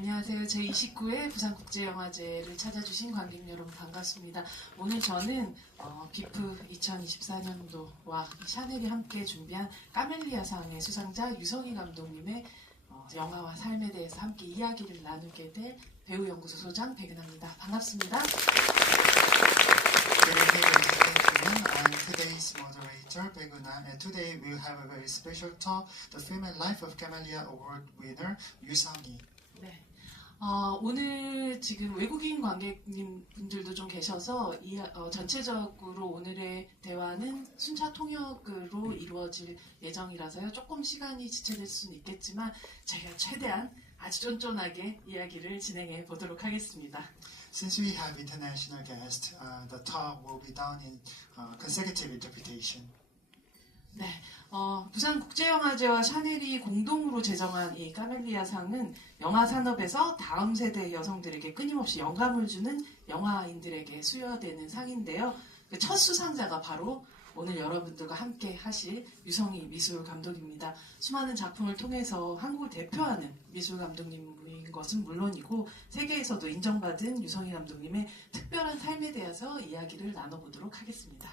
안녕하세요. 제29회 부산국제영화제를 찾아주신 관객 여러분 반갑습니다. 오늘 저는 기프 2024년도와 샤넬이 함께 준비한 까멜리아상의 수상자 유성희 감독님의 영화와 삶에 대해서 함께 이야기를 나누게 될 배우연구소 소장 백은하입니다. 반갑습니다. Good evening, ladies and gentlemen. I'm today's moderator, Baeguna, and today we'll have a very special talk, the Film and Life of Camellia Award winner, Yu Sang-hee. 네. 오늘 지금 외국인 관객님 분들도 좀 계셔서 전체적으로 오늘의 대화는 순차 통역으로 이루어질 예정이라서요. 조금 시간이 지체될 수는 있겠지만 저희가 최대한 아주 쫀쫀하게 이야기를 진행해 보도록 하겠습니다. Since we have international guests, the talk will be done in consecutive interpretation. 네, 부산국제영화제와 샤넬이 공동으로 제정한 이 까멜리아상은 영화 산업에서 다음 세대 여성들에게 끊임없이 영감을 주는 영화인들에게 수여되는 상인데요. 그 첫 수상자가 바로 오늘 여러분들과 함께 하실 유성희 미술 감독입니다. 수많은 작품을 통해서 한국을 대표하는 미술 감독님인 것은 물론이고 세계에서도 인정받은 유성희 감독님의 특별한 삶에 대해서 이야기를 나눠보도록 하겠습니다.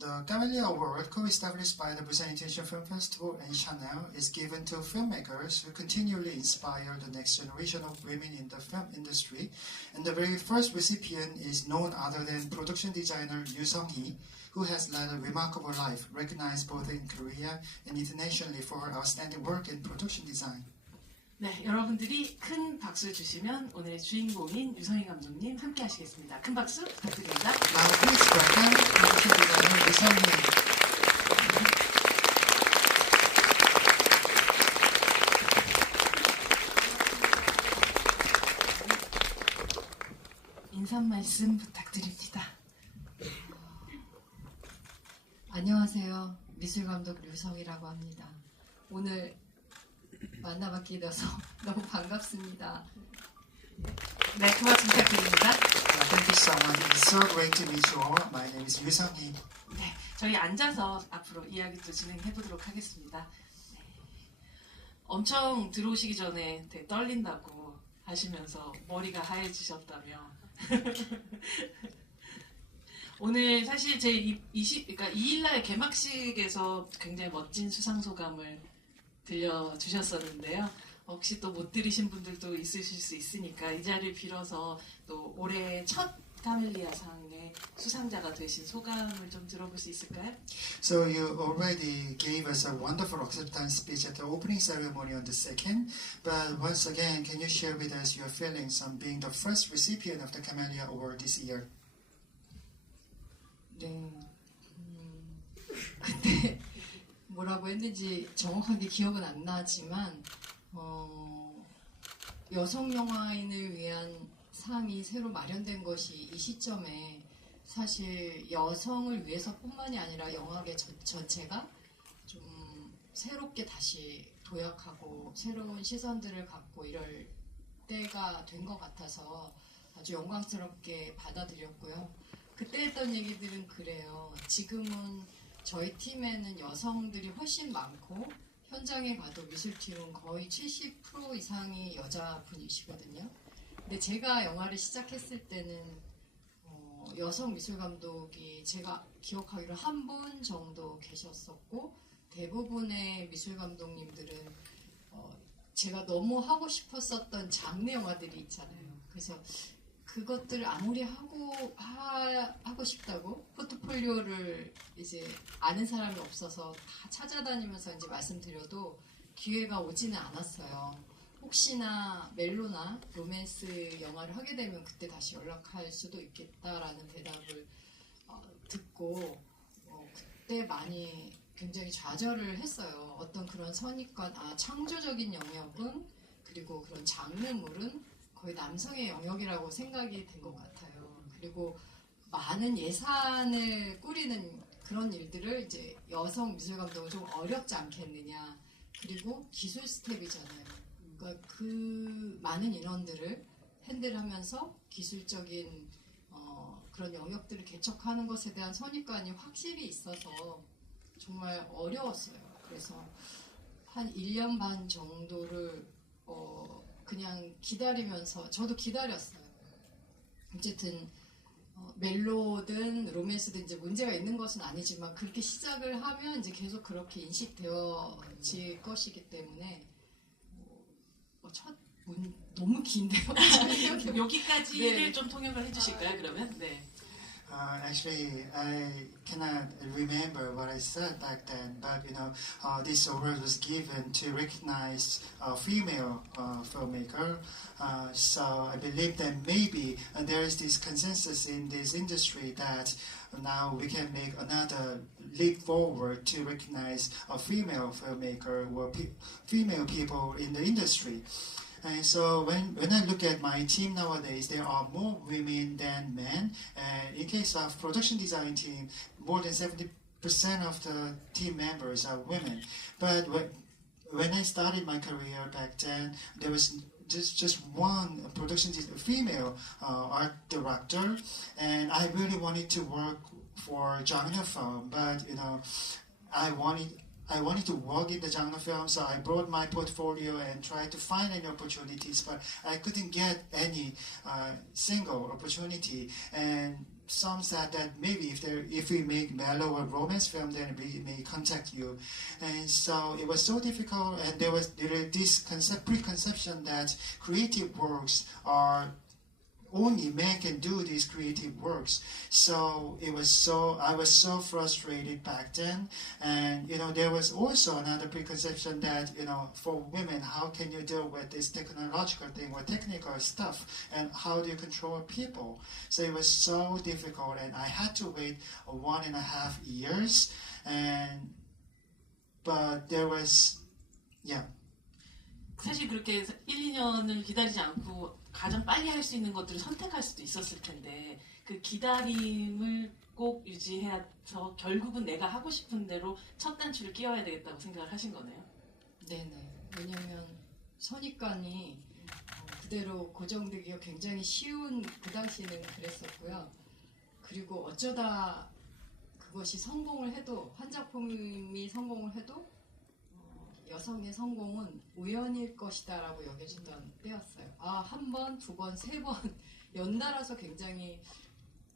The Camellia Award, co-established by the Busan International Film Festival and Chanel, is given to filmmakers who continually inspire the next generation of women in the film industry. And the very first recipient is none other than production designer Yu Sang-hee, who has led a remarkable life, recognized both in Korea and internationally for her outstanding work in production design. 네, 여러분들이 큰 박수 주시면 오늘의 주인공인 유성희 감독님 함께 하시겠습니다. 큰 박수 부탁드립니다. Now please welcome production designer Yu Sang-hee. 인사 말씀 부탁드립니다. 안녕하세요. 미술감독 류성희라고 합니다. 오늘 만나뵙게 돼서 너무 반갑습니다. 네, 큰 박수 부탁드립니다. Thank you so much. It's so great to meet you all. My name is Yu Sang-hee. 네, 저희 앉아서 앞으로 이야기도 진행해 보도록 하겠습니다. 네. 엄청 들어오시기 전에 되게 떨린다고 하시면서 머리가 하얘지셨다며. 오늘 사실 제 2일날 개막식에서 굉장히 멋진 수상 소감을 들려주셨었는데요. 혹시 또 못 들으신 분들도 있으실 수 있으니까 이 자리를 빌어서 또 올해 첫 까멜리아상의 수상자가 되신 소감을 좀 들어볼 수 있을까요? So you already gave us a wonderful acceptance speech at the opening ceremony on the 2nd, but once again, can you share with us your feelings on being the first recipient of the Camellia Award this year? 네. 그때 뭐라고 했는지 정확하게 기억은 안 나지만 여성 영화인을 위한 상이 새로 마련된 것이 이 시점에 사실 여성을 위해서뿐만이 아니라 영화계 전체가 좀 새롭게 다시 도약하고 새로운 시선들을 갖고 이럴 때가 된 것 같아서 아주 영광스럽게 받아들였고요. 그때 했던 얘기들은 그래요. 지금은 저희 팀에는 여성들이 훨씬 많고 현장에 가도 미술팀은 거의 70% 이상이 여자분이시거든요. 근데 제가 영화를 시작했을 때는 여성 미술감독이 제가 기억하기로 한 분 정도 계셨었고 대부분의 미술감독님들은 제가 너무 하고 싶었었던 장르 영화들이 있잖아요. 그래서 그것들 아무리 하고 싶다고 포트폴리오를 이제 아는 사람이 없어서 다 찾아다니면서 이제 말씀드려도 기회가 오지는 않았어요. 혹시나 멜로나 로맨스 영화를 하게 되면 그때 다시 연락할 수도 있겠다라는 대답을 듣고 그때 많이 굉장히 좌절을 했어요. 어떤 그런 선입관, 창조적인 영역은 그리고 그런 장르물은 거의 남성의 영역이라고 생각이 된 것 같아요. 그리고 많은 예산을 꾸리는 그런 일들을 이제 여성 미술감독은 좀 어렵지 않겠느냐. 그리고 기술 스텝이잖아요. 그러니까 그 많은 인원들을 핸들하면서 기술적인 그런 영역들을 개척하는 것에 대한 선입관이 확실히 있어서 정말 어려웠어요. 그래서 한 1년 반 정도를 그냥 기다리면서 저도 기다렸어요. 어쨌든 멜로든 로맨스든 이제 문제가 있는 것은 아니지만 그렇게 시작을 하면 이제 계속 그렇게 인식되어질 것이기 때문에 너무 긴데요. 여기까지를 네. 좀 통역을 해주실까요? 그러면 네. Actually, I cannot remember what I said back then, but this award was given to recognize a female filmmaker. So I believe that maybe there is this consensus in this industry that now we can make another leap forward to recognize a female filmmaker or female people in the industry. And so when I look at my team nowadays, there are more women than men. And in case of production design team, more than 70% of the team members are women. But when I started my career back then, there was just one female art director, and I really wanted to work for genre film, but I wanted to work in the genre film, so I brought my portfolio and tried to find any opportunities, but I couldn't get any single opportunity. And some said that maybe if we make mellow or romance film, then we may contact you. And so it was so difficult, and there was this preconception that creative works are only men can do these creative works. So I was so frustrated back then. And there was also another preconception that for women, how can you deal with this technological thing or technical stuff, and how do you control people? So it was so difficult, and I had to wait 1.5 years. But there was, yeah. 사실 그렇게 1, 2년을 기다리지 않고 가장 빨리 할 수 있는 것들을 선택할 수도 있었을 텐데 그 기다림을 꼭 유지해서 결국은 내가 하고 싶은 대로 첫 단추를 끼워야 되겠다고 생각을 하신 거네요. 네네. 왜냐면 선입관이 그대로 고정되기가 굉장히 쉬운 그 당시에는 그랬었고요. 그리고 어쩌다 그것이 성공을 해도 환자품이 성공을 해도 여성의 성공은 우연일 것이다라고 여겨지던 때였어요. 한 번, 두 번, 세 번 연달아서 굉장히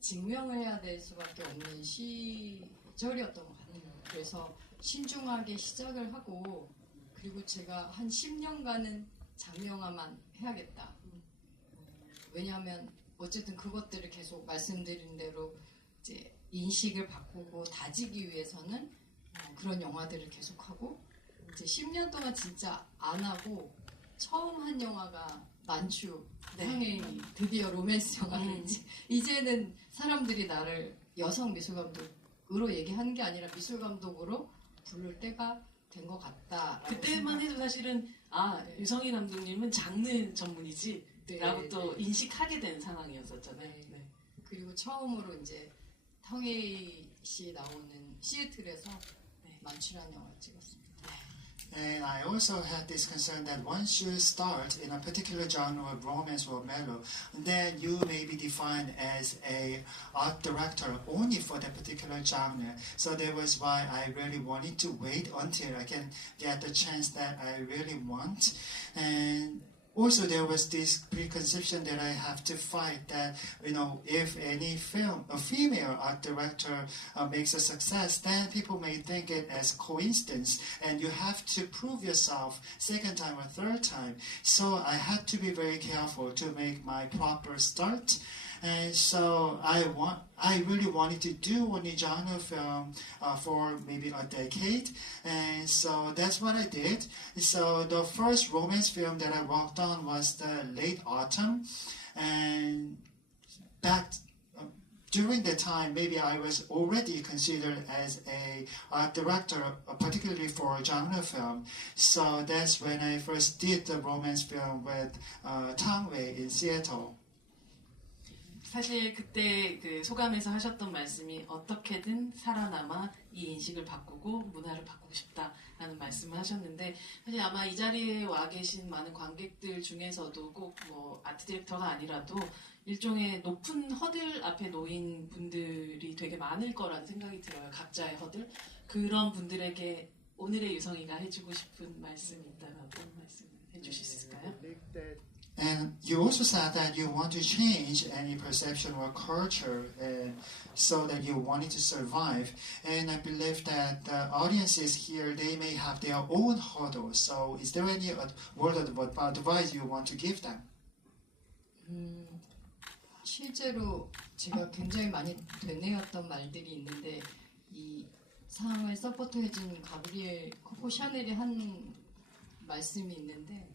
증명을 해야 될 수밖에 없는 시절이었던 것 같아요. 그래서 신중하게 시작을 하고 그리고 제가 한 10년간은 장명화만 해야겠다. 왜냐하면 어쨌든 그것들을 계속 말씀드린 대로 이제 인식을 바꾸고 다지기 위해서는 그런 영화들을 계속하고 이제 10년 동안 진짜 안 하고 처음 한 영화가 만추 상해인이 드디어 로맨스 영화를 이제는 사람들이 나를 여성 미술감독으로 얘기하는 게 아니라 미술감독으로 부를 때가 된 것 같다. 그때만 해도 사실은 유성희 감독님은 장르 전문이지 라고 또 인식하게 된 상황이었었잖아요. 네. 그리고 처음으로 이제 텅에이 씨 나오는 시애틀에서 만추라는 영화를 찍었습니다. And I also had this concern that once you start in a particular genre of romance or mellow, then you may be defined as a art director only for that particular genre. So that was why I really wanted to wait until I can get the chance that I really want. And also, there was this preconception that I have to fight that, if any a female art director makes a success, then people may think it as coincidence, and you have to prove yourself second time or third time. So I had to be very careful to make my proper start. And so I really wanted to do only genre film for maybe a decade, and so that's what I did. So the first romance film that I worked on was the late autumn, and back during that time, maybe I was already considered as a art director, particularly for genre film. So that's when I first did the romance film with Tang Wei in Seattle. 사실 그때 그 소감에서 하셨던 말씀이 어떻게든 살아남아 이 인식을 바꾸고 문화를 바꾸고 싶다라는 말씀을 하셨는데 사실 아마 이 자리에 와 계신 많은 관객들 중에서도 꼭 뭐 아트 디렉터가 아니라도 일종의 높은 허들 앞에 놓인 분들이 되게 많을 거라는 생각이 들어요. 각자의 허들. 그런 분들에게 오늘의 유성이가 해주고 싶은 말씀이 있다면 어떤 말씀 해주실 수 있을까요? And you also said that you want to change any perception or culture so that you wanted to survive. And I believe that the audiences here, they may have their own hurdles. So is there any word of advice you want to give them? 실제로 제가 굉장히 많이 되뇌었던 말들이 있는데 이 상황을 서포트해준 가브리엘 코코 샤넬이 한 말씀이 있는데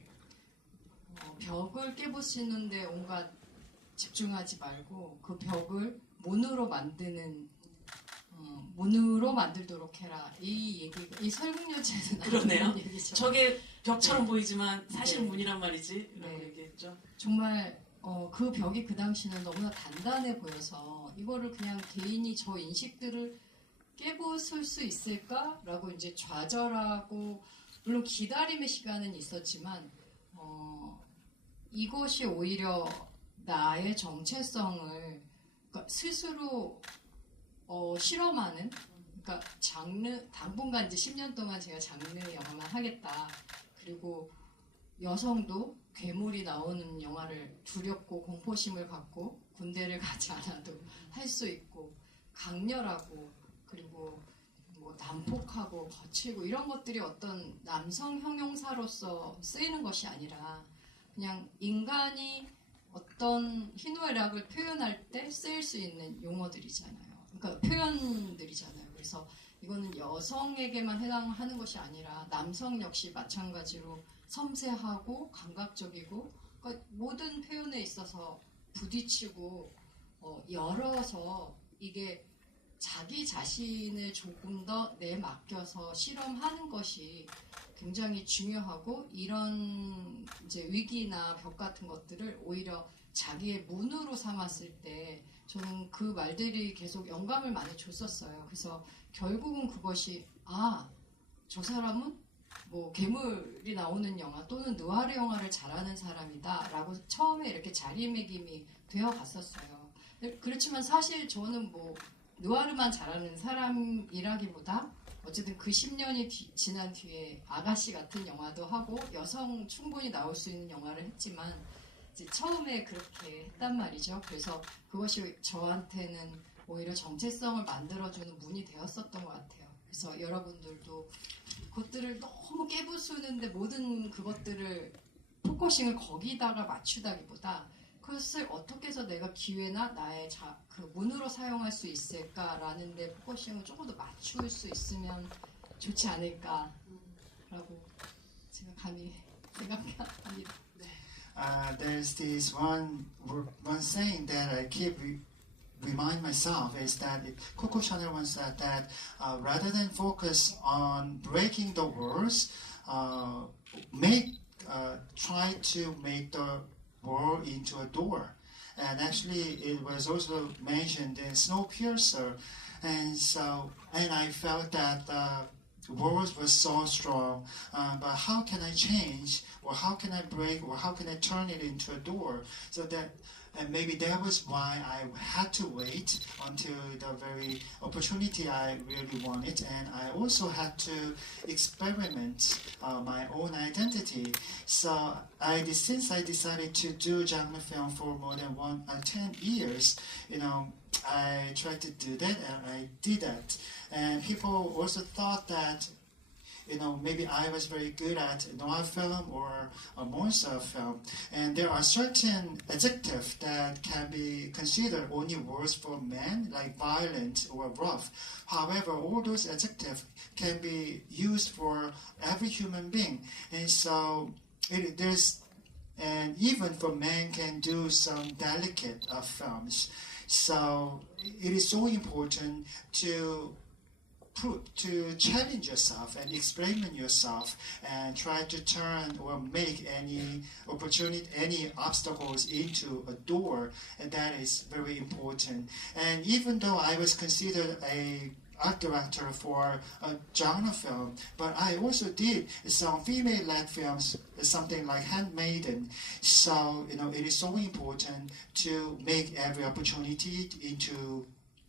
벽을 깨부시는데 온갖 집중하지 말고 그 벽을 문으로 만들도록 해라. 이 얘기가 이 설국열차에서 그러네요. 나오는 얘기죠. 저게 벽처럼 네. 보이지만 사실은 네. 문이란 말이지. 라고 네. 얘기했죠. 정말 그 벽이 그 당시는 너무나 단단해 보여서 이거를 그냥 개인이 저 인식들을 깨부술 수 있을까라고 이제 좌절하고 물론 기다림의 시간은 있었지만 이것이 오히려 나의 정체성을 그러니까 스스로 실험하는 그러니까 당분간 이제 10년 동안 제가 장르 영화만 하겠다. 그리고 여성도 괴물이 나오는 영화를 두렵고 공포심을 갖고 군대를 가지 않아도 할 수 있고 강렬하고 그리고 뭐 난폭하고 거칠고 이런 것들이 어떤 남성 형용사로서 쓰이는 것이 아니라 그냥 인간이 어떤 희노애락을 표현할 때 쓰일 수 있는 용어들이잖아요. 그러니까 표현들이잖아요. 그래서 이거는 여성에게만 해당하는 것이 아니라 남성 역시 마찬가지로 섬세하고 감각적이고 그러니까 모든 표현에 있어서 부딪히고 열어서 이게 자기 자신을 조금 더 내맡겨서 실험하는 것이 굉장히 중요하고 이런 이제 위기나 벽 같은 것들을 오히려 자기의 문으로 삼았을 때 저는 그 말들이 계속 영감을 많이 줬었어요. 그래서 결국은 그것이 저 사람은 뭐 괴물이 나오는 영화 또는 느와르 영화를 잘하는 사람이다라고 처음에 이렇게 자리매김이 되어 갔었어요. 그렇지만 사실 저는 뭐 느와르만 잘하는 사람이라기보다 어쨌든 그 10년이 지난 뒤에 아가씨 같은 영화도 하고 여성 충분히 나올 수 있는 영화를 했지만 이제 처음에 그렇게 했단 말이죠. 그래서 그것이 저한테는 오히려 정체성을 만들어주는 문이 되었었던 것 같아요. 그래서 여러분들도 그것들을 너무 깨부수는데 모든 그것들을 포커싱을 거기다가 맞추다기보다 그것을 어떻게 해서 내가 기회나 나의 그 문으로 사용할 수 있을까라는 데 포커싱을 조금 더 맞출 수 있으면 좋지 않을까라고 제가 감히 생각합니다. There's this one saying that I keep remind myself is that Coco Chanel once said that rather than focus on breaking the walls, try to make the wall into a door. And actually, it was also mentioned in Snowpiercer, and I felt that the walls were so strong. But how can I change, or how can I break, or how can I turn it into a door? And maybe that was why I had to wait until the very opportunity I really wanted, and I also had to experiment my own identity. So since I decided to do genre film for more than 10 years, I tried to do that, and I did that. And people also thought that maybe I was very good at noir film or a monster film. And there are certain adjectives that can be considered only words for men, like violent or rough. However, all those adjectives can be used for every human being. And so and even for men can do some delicate films. So it is so important to challenge yourself and experiment yourself and try to turn or make any obstacles into a door, and that is very important. And even though I was considered a art director for a genre film, but I also did some female-led films, something like Handmaiden. So it is so important to make every opportunity into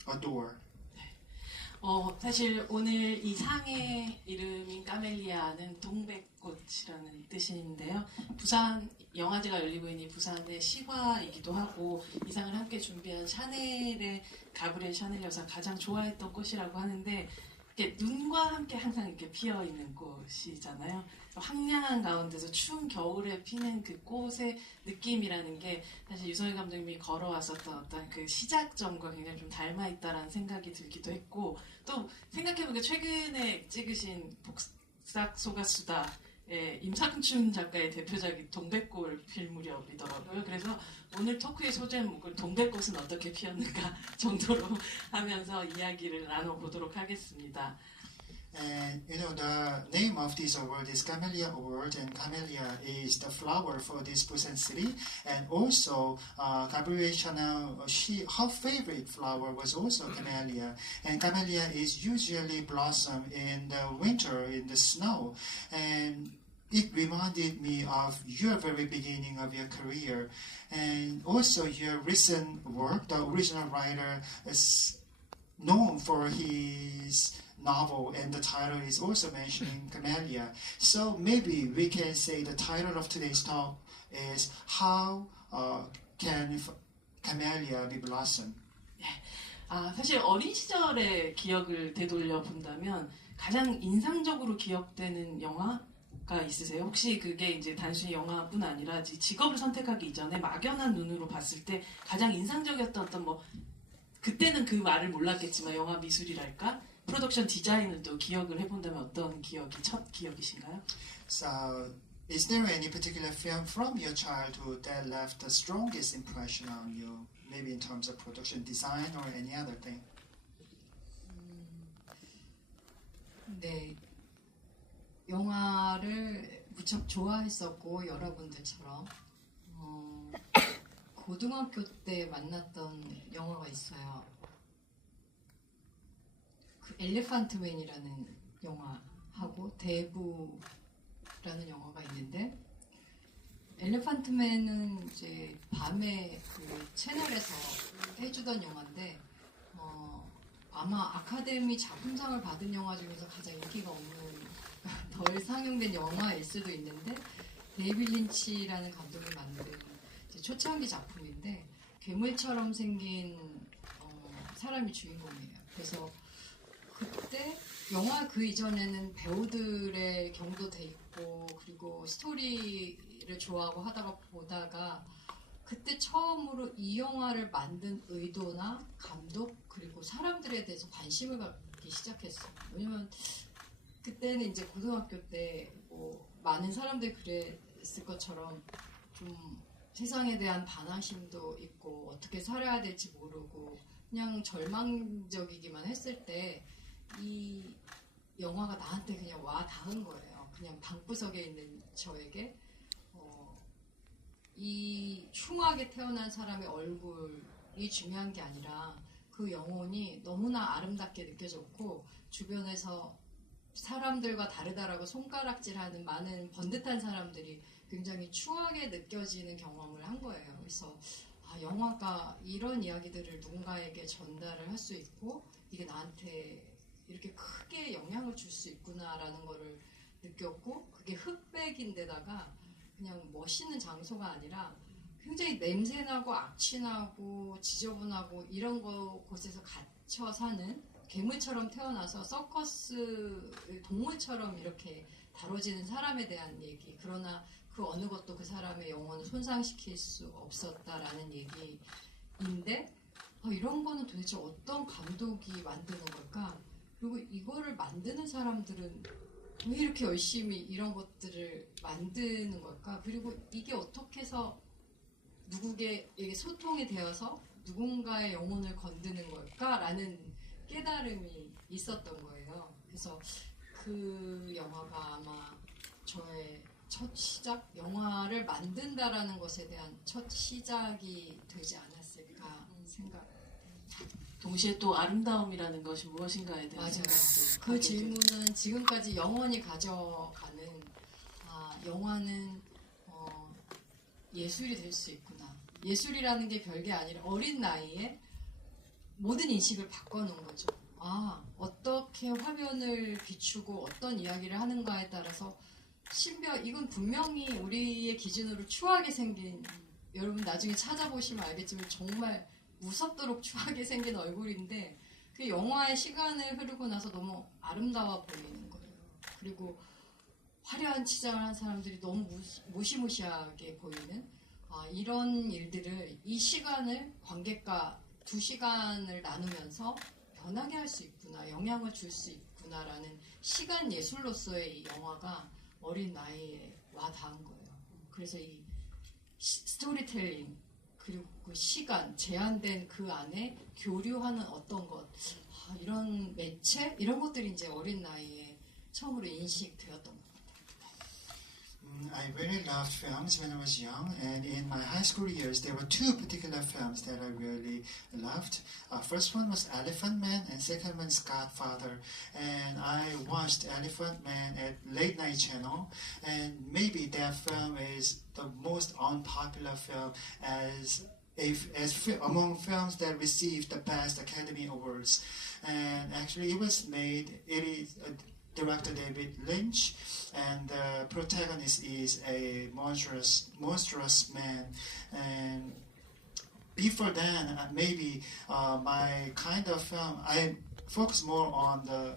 a door. 사실 오늘 이 상의 이름인 까멜리아는 동백 꽃이라는 뜻인데요. 부산 영화제가 열리고 있는 부산의 시화이기도 하고 이 상을 함께 준비한 샤넬의 가브리엘 샤넬 여사 가장 좋아했던 꽃이라고 하는데 이렇게 눈과 함께 항상 이렇게 피어 있는 꽃이잖아요. 황량한 가운데서 추운 겨울에 피는 그 꽃의 느낌이라는 게 사실 유성희 감독님이 걸어왔었던 어떤 그 시작점과 굉장히 좀 닮아 있다라는 생각이 들기도 했고 또 생각해보니까 최근에 찍으신 복싹 속았수다 임상춘 작가의 대표작이 동백꽃 필 무렵이더라고요. 그래서 오늘 토크의 소제목을 동백꽃은 어떻게 피었는가 정도로 하면서 이야기를 나눠보도록 하겠습니다. And the name of this award is Camellia Award, and camellia is the flower for this Busan city. And also, Gabrielle Chanel, her favorite flower was also camellia. And camellia is usually blossom in the winter in the snow. And it reminded me of your very beginning of your career, and also your recent work. The original writer is known for his novel, and the title is also mentioning camellia. So maybe we can say the title of today's talk is How Can Camellia Be Blossom? 사실 어린 시절의 기억을 되돌려 본다면 가장 인상적으로 기억되는 영화가 있으세요? 혹시 그게 이제 단순히 영화뿐 아니라 직업을 선택하기 이전에 막연한 눈으로 봤을 때 가장 인상적이었던 어떤 뭐 그때는 그 말을 몰랐겠지만 영화 미술이랄까? 프로덕션 디자인을 또 기억을 해본다면 어떤 기억이 첫 기억이신가요? So, is there any particular film from your childhood that left the strongest impression on you? Maybe in terms of production design or any other thing? 네, 영화를 무척 좋아했었고 여러분들처럼 고등학교 때 만났던 영화가 있어요. 그 엘레판트맨이라는 영화하고 대부라는 영화가 있는데 엘레판트맨은 이제 밤에 그 채널에서 해주던 영화인데 아마 아카데미 작품상을 받은 영화 중에서 가장 인기가 없는 덜 상영된 영화일 수도 있는데 데이빗 린치라는 감독이 만든 이제 초창기 작품인데 괴물처럼 생긴 사람이 주인공이에요. 그래서 그때 영화 그 이전에는 배우들의 경도 돼 있고 그리고 스토리를 좋아하고 하다가 보다가 그때 처음으로 이 영화를 만든 의도나 감독 그리고 사람들에 대해서 관심을 갖기 시작했어요. 왜냐면 그때는 이제 고등학교 때 뭐 많은 사람들이 그랬을 것처럼 좀 세상에 대한 반항심도 있고 어떻게 살아야 될지 모르고 그냥 절망적이기만 했을 때 이 영화가 나한테 그냥 와 닿은 거예요. 그냥 방구석에 있는 저에게 이 흉하게 태어난 사람의 얼굴이 중요한 게 아니라 그 영혼이 너무나 아름답게 느껴졌고 주변에서 사람들과 다르다라고 손가락질하는 많은 번듯한 사람들이 굉장히 추하게 느껴지는 경험을 한 거예요. 그래서 영화가 이런 이야기들을 누군가에게 전달을 할 수 있고 이게 나한테 이렇게 크게 영향을 줄 수 있구나라는 거를 느꼈고 그게 흑백인데다가 그냥 멋있는 장소가 아니라 굉장히 냄새나고 악취나고 지저분하고 이런 곳에서 갇혀 사는 괴물처럼 태어나서 서커스 동물처럼 이렇게 다뤄지는 사람에 대한 얘기 그러나 그 어느 것도 그 사람의 영혼을 손상시킬 수 없었다라는 얘기인데 이런 거는 도대체 어떤 감독이 만드는 걸까? 그리고 이거를 만드는 사람들은 왜 이렇게 열심히 이런 것들을 만드는 걸까? 그리고 이게 어떻게 해서 누구에게 소통이 되어서 누군가의 영혼을 건드는 걸까라는 깨달음이 있었던 거예요. 그래서 그 영화가 아마 저의 첫 시작, 영화를 만든다라는 것에 대한 첫 시작이 되지 않았을까 생각합니다. 동시에 또 아름다움이라는 것이 무엇인가에 대한 맞아요. 생각도 그 질문은 지금까지 영원히 가져가는 영화는 예술이 될 수 있구나. 예술이라는 게 별게 아니라 어린 나이에 모든 인식을 바꿔놓은 거죠. 어떻게 화면을 비추고 어떤 이야기를 하는가에 따라서 신비한 이건 분명히 우리의 기준으로 추하게 생긴 여러분 나중에 찾아보시면 알겠지만 정말 무섭도록 추하게 생긴 얼굴인데 그 영화의 시간을 흐르고 나서 너무 아름다워 보이는 거예요. 그리고 화려한 치장을 한 사람들이 너무 무시무시하게 보이는 이런 일들을 이 시간을 관객과 2시간을 나누면서 변하게 할 수 있구나, 영향을 줄 수 있구나라는 시간 예술로서의 이 영화가 어린 나이에 와 닿은 거예요. 그래서 이 스토리텔링 그리고 그 시간 제한된 그 안에 교류하는 어떤 것 이런 매체 이런 것들이 이제 어린 나이에 처음으로 인식되었던 것 같아요. I really loved films when I was young, and in my high school years, there were two particular films that I really loved. First one was Elephant Man, and second one is Godfather. And I watched Elephant Man at late night channel, and maybe that film is the most unpopular film among films that received the best Academy Awards. And actually, it was made. It is. Director David Lynch, and the protagonist is a monstrous man. And before then, maybe my kind of film, I focus more on the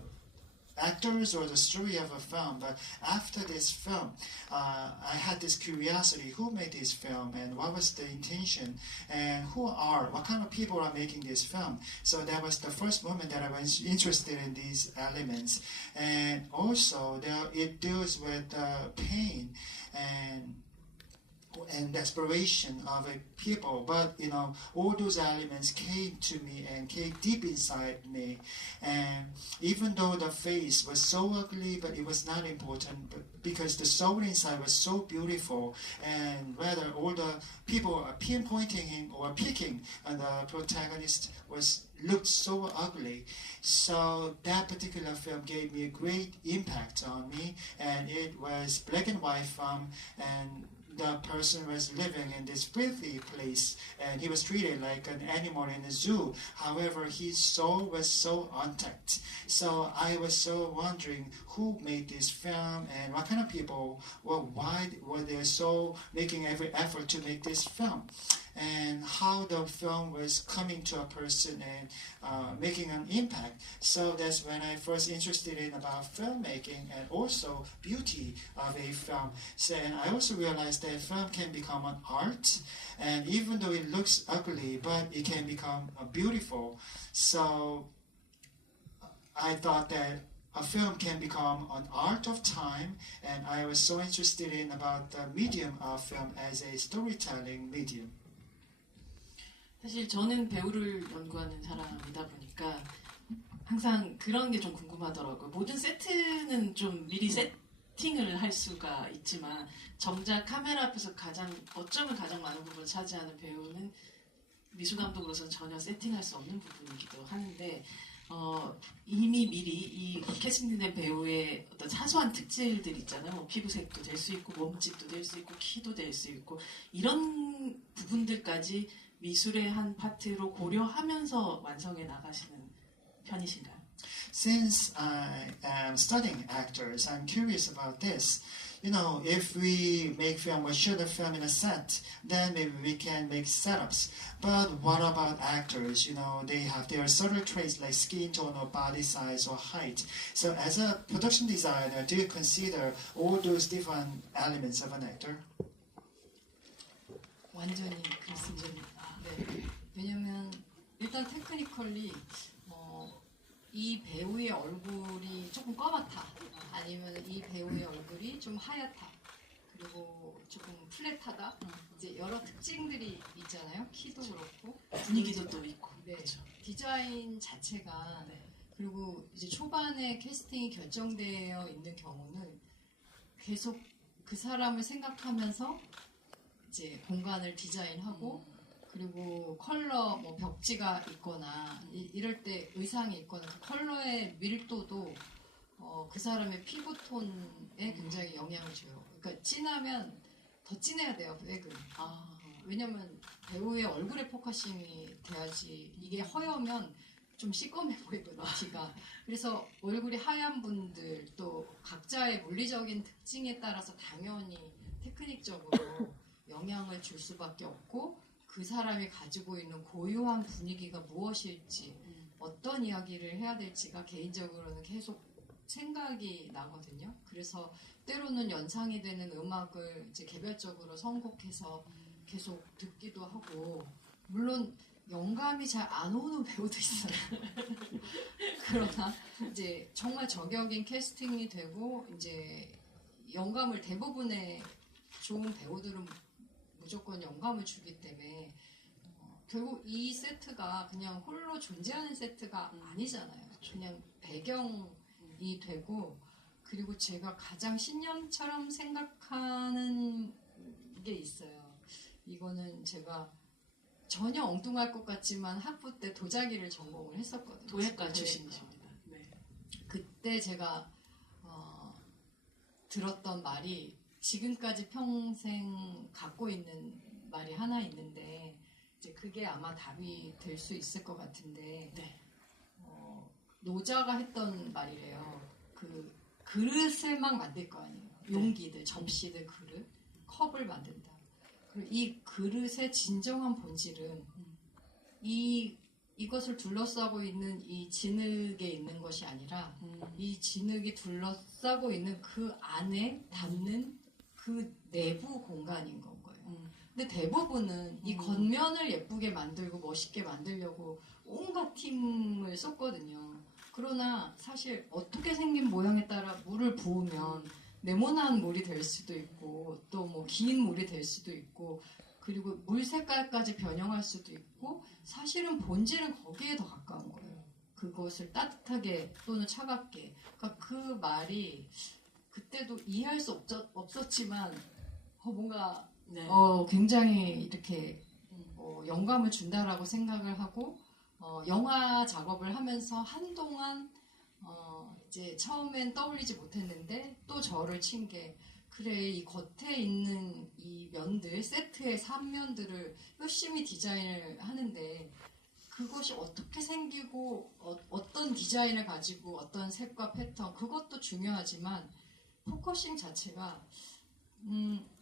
actors or the story of a film. But after this film, I had this curiosity: who made this film, and what was the intention, and what kind of people are making this film? So that was the first moment that I was interested in these elements. And also, it deals with pain and desperation of a people, but all those elements came to me and came deep inside me. And even though the face was so ugly, but it was not important, because the soul inside was so beautiful, and rather all the people are pinpointing him or picking, and the protagonist looked so ugly. So that particular film gave me a great impact on me, and it was black and white film, and the person was living in this filthy place, and he was treated like an animal in a zoo. However, his soul was so intact. So I was so wondering who made this film and what kind of people, why were they so making every effort to make this film, and how the film was coming to a person and making an impact. So that's when I first interested in about filmmaking and also beauty of a film. So, and I also realized that film can become an art, and even though it looks ugly, but it can become beautiful. So I thought that a film can become an art of time, and I was so interested in about the medium of film as a storytelling medium. 사실 저는 배우를 연구하는 사람이다 보니까 항상 그런 게 좀 궁금하더라고요. 모든 세트는 좀 미리 세팅을 할 수가 있지만 정작 카메라 앞에서 어쩌면 가장 많은 부분을 차지하는 배우는 미술감독으로서는 전혀 세팅할 수 없는 부분이기도 하는데 이미 미리 이 캐스팅된 배우의 어떤 사소한 특질들 있잖아요. 뭐 피부색도 될 수 있고 몸집도 될 수 있고 키도 될 수 있고 이런 부분들까지 미술의 한 파트로 고려하면서 완성해 나가시는 편이신가요? Since I am studying actors, I'm curious about this. If we make film or shoot a film in a set, then maybe we can make setups. But what about actors? They have their subtle traits like skin tone or body size or height. So as a production designer, do you consider all those different elements of an actor? 완전히 그렇습니다. 네. 왜냐면 일단 테크니컬리 이 배우의 얼굴이 조금 검았다 아니면 이 배우의 얼굴이 좀 하얗다 그리고 조금 플랫하다 이제 여러 특징들이 있잖아요. 키도 그렇고 분위기도 또 있고 네. 그렇죠. 디자인 자체가 그리고 이제 초반에 캐스팅이 결정되어 있는 경우는 계속 그 사람을 생각하면서 이제 공간을 디자인하고 그리고 컬러 뭐 벽지가 있거나 이럴 때 의상이 있거나 그 컬러의 밀도도 그 사람의 피부톤에 굉장히 영향을 줘요. 그러니까 진하면 더 진해야 돼요. 백은. 왜냐면 배우의 얼굴에 포커싱이 돼야지 이게 허여면 좀 시꺼매 보이거든요, 뒤가. 그래서 얼굴이 하얀 분들 또 각자의 물리적인 특징에 따라서 당연히 테크닉적으로 영향을 줄 수밖에 없고 그 사람이 가지고 있는 고유한 분위기가 무엇일지 어떤 이야기를 해야 될지가 개인적으로는 계속 생각이 나거든요. 그래서 때로는 연상이 되는 음악을 이제 개별적으로 선곡해서 계속 듣기도 하고 물론 영감이 잘 안 오는 배우도 있어요. 그러나 이제 정말 저격인 캐스팅이 되고 이제 영감을 대부분의 좋은 배우들은 무조건 영감을 주기 때문에 결국 이 세트가 그냥 홀로 존재하는 세트가 아니잖아요. 그냥 배경이 되고 그리고 제가 가장 신념처럼 생각하는 게 있어요. 이거는 제가 전혀 엉뚱할 것 같지만 학부 때 도자기를 전공을 했었거든요. 도예과 네. 출신이십니다. 네. 그때 제가 들었던 말이 지금까지 평생 갖고 있는 말이 하나 있는데 이제 그게 아마 답이 될 수 있을 것 같은데 네. 노자가 했던 말이래요. 그 그릇을 막 만들 거 아니에요. 용기들, 접시들, 그릇, 컵을 만든다. 그리고 이 그릇의 진정한 본질은 이것을 둘러싸고 있는 이 진흙에 있는 것이 아니라 이 진흙이 둘러싸고 있는 그 안에 닿는 그 내부 공간인 건 거예요. 근데 대부분은 이 겉면을 예쁘게 만들고 멋있게 만들려고 온갖 힘을 썼거든요. 그러나 사실 어떻게 생긴 모양에 따라 물을 부으면 네모난 물이 될 수도 있고 또 뭐 긴 물이 될 수도 있고 그리고 물 색깔까지 변형할 수도 있고 사실은 본질은 거기에 더 가까운 거예요. 그것을 따뜻하게 또는 차갑게. 그러니까 그 말이 그때도 이해할 수 없었지만 뭔가 네. 굉장히 이렇게 영감을 준다라고 생각을 하고 영화 작업을 하면서 한동안 이제 처음엔 떠올리지 못했는데 또 저를 친 게 그래 이 겉에 있는 이 면들 세트의 3면들을 열심히 디자인을 하는데 그것이 어떻게 생기고 어떤 디자인을 가지고 어떤 색과 패턴 그것도 중요하지만 포커싱 자체가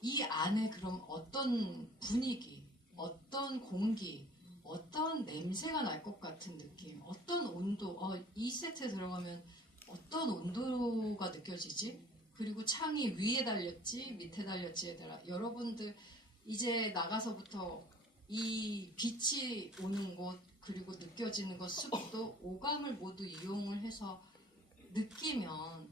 이 안에 그럼 어떤 분위기 어떤 공기 어떤 냄새가 날 것 같은 느낌 어떤 온도 이 세트에 들어가면 어떤 온도가 느껴지지? 그리고 창이 위에 달렸지 밑에 달렸지에 따라 여러분들 이제 나가서부터 이 빛이 오는 곳 그리고 느껴지는 것 습도 오감을 모두 이용을 해서 느끼면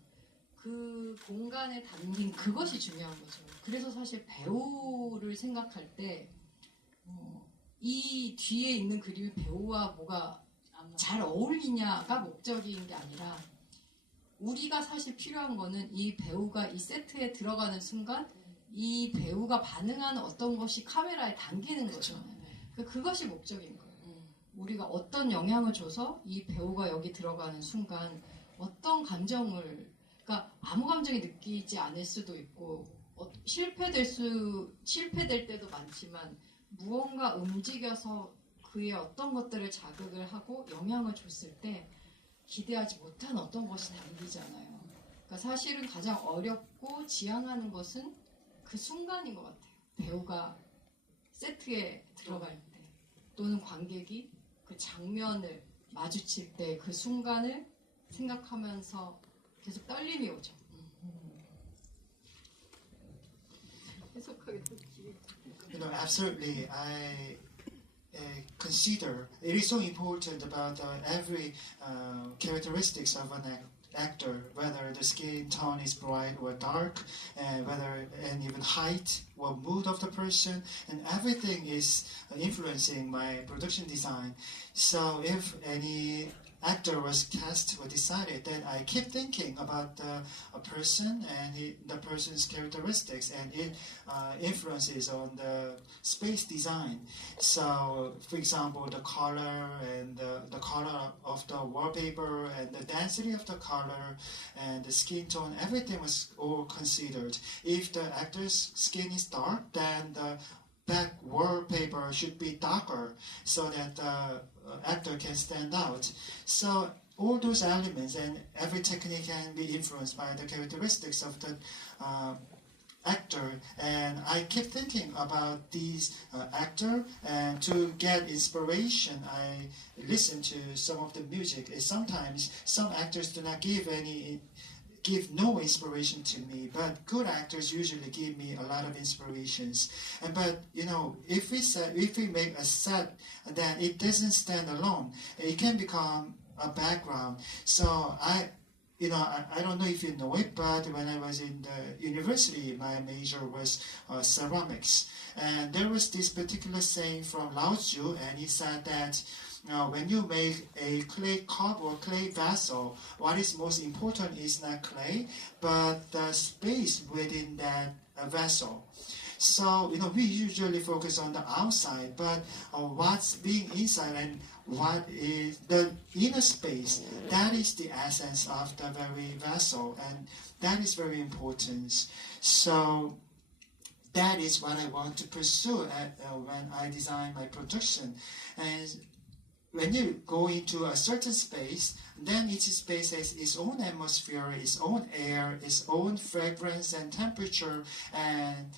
그 공간에 담긴 그것이 중요한 거죠. 그래서 사실 배우를 생각할 때 이 뒤에 있는 그림이 배우와 뭐가 잘 어울리냐가 목적인 게 아니라 우리가 사실 필요한 거는 이 배우가 이 세트에 들어가는 순간 이 배우가 반응하는 어떤 것이 카메라에 담기는 거잖아요. 그것이 목적인 거예요. 우리가 어떤 영향을 줘서 이 배우가 여기 들어가는 순간 어떤 감정을 그러니까 아무 감정이 느끼지 않을 수도 있고 실패될 때도 많지만 무언가 움직여서 그의 어떤 것들을 자극을 하고 영향을 줬을 때 기대하지 못한 어떤 것이 담기잖아요. 그러니까 사실은 가장 어렵고 지향하는 것은 그 순간인 것 같아요. 배우가 세트에 들어갈 때 또는 관객이 그 장면을 마주칠 때 그 순간을 생각하면서 계속 떨림이 오죠. 해석하게 될지. Absolutely. I consider it is so important about every characteristics of an actor, whether the skin tone is bright or dark, and even height or mood of the person, and everything is influencing my production design. So if any actor was cast or decided, then I keep thinking about a person and the person's characteristics, and it influences on the space design. So, for example, the color and the color of the wallpaper and the density of the color and the skin tone, everything was all considered. If the actor's skin is dark, then the back wallpaper wallpaper should be darker so that the actor can stand out. So all those elements and every technique can be influenced by the characteristics of the actor, and I keep thinking about these actor, and to get inspiration I listen to some of the music. Sometimes some actors do not give no inspiration to me, but good actors usually give me a lot of inspirations. And but if we make a set, then it doesn't stand alone. It can become a background. So I don't know if you know it, but when I was in the university, my major was ceramics. And there was this particular saying from Lao Tzu, and he said that when you make a clay cup or clay vessel, what is most important is not clay, but the space within that vessel. So, we usually focus on the outside, but what's being inside and what is the inner space, that is the essence of the very vessel, and that is very important. So that is what I want to pursue when I design my production. And when you go into a certain space, then each space has its own atmosphere, its own air, its own fragrance and temperature and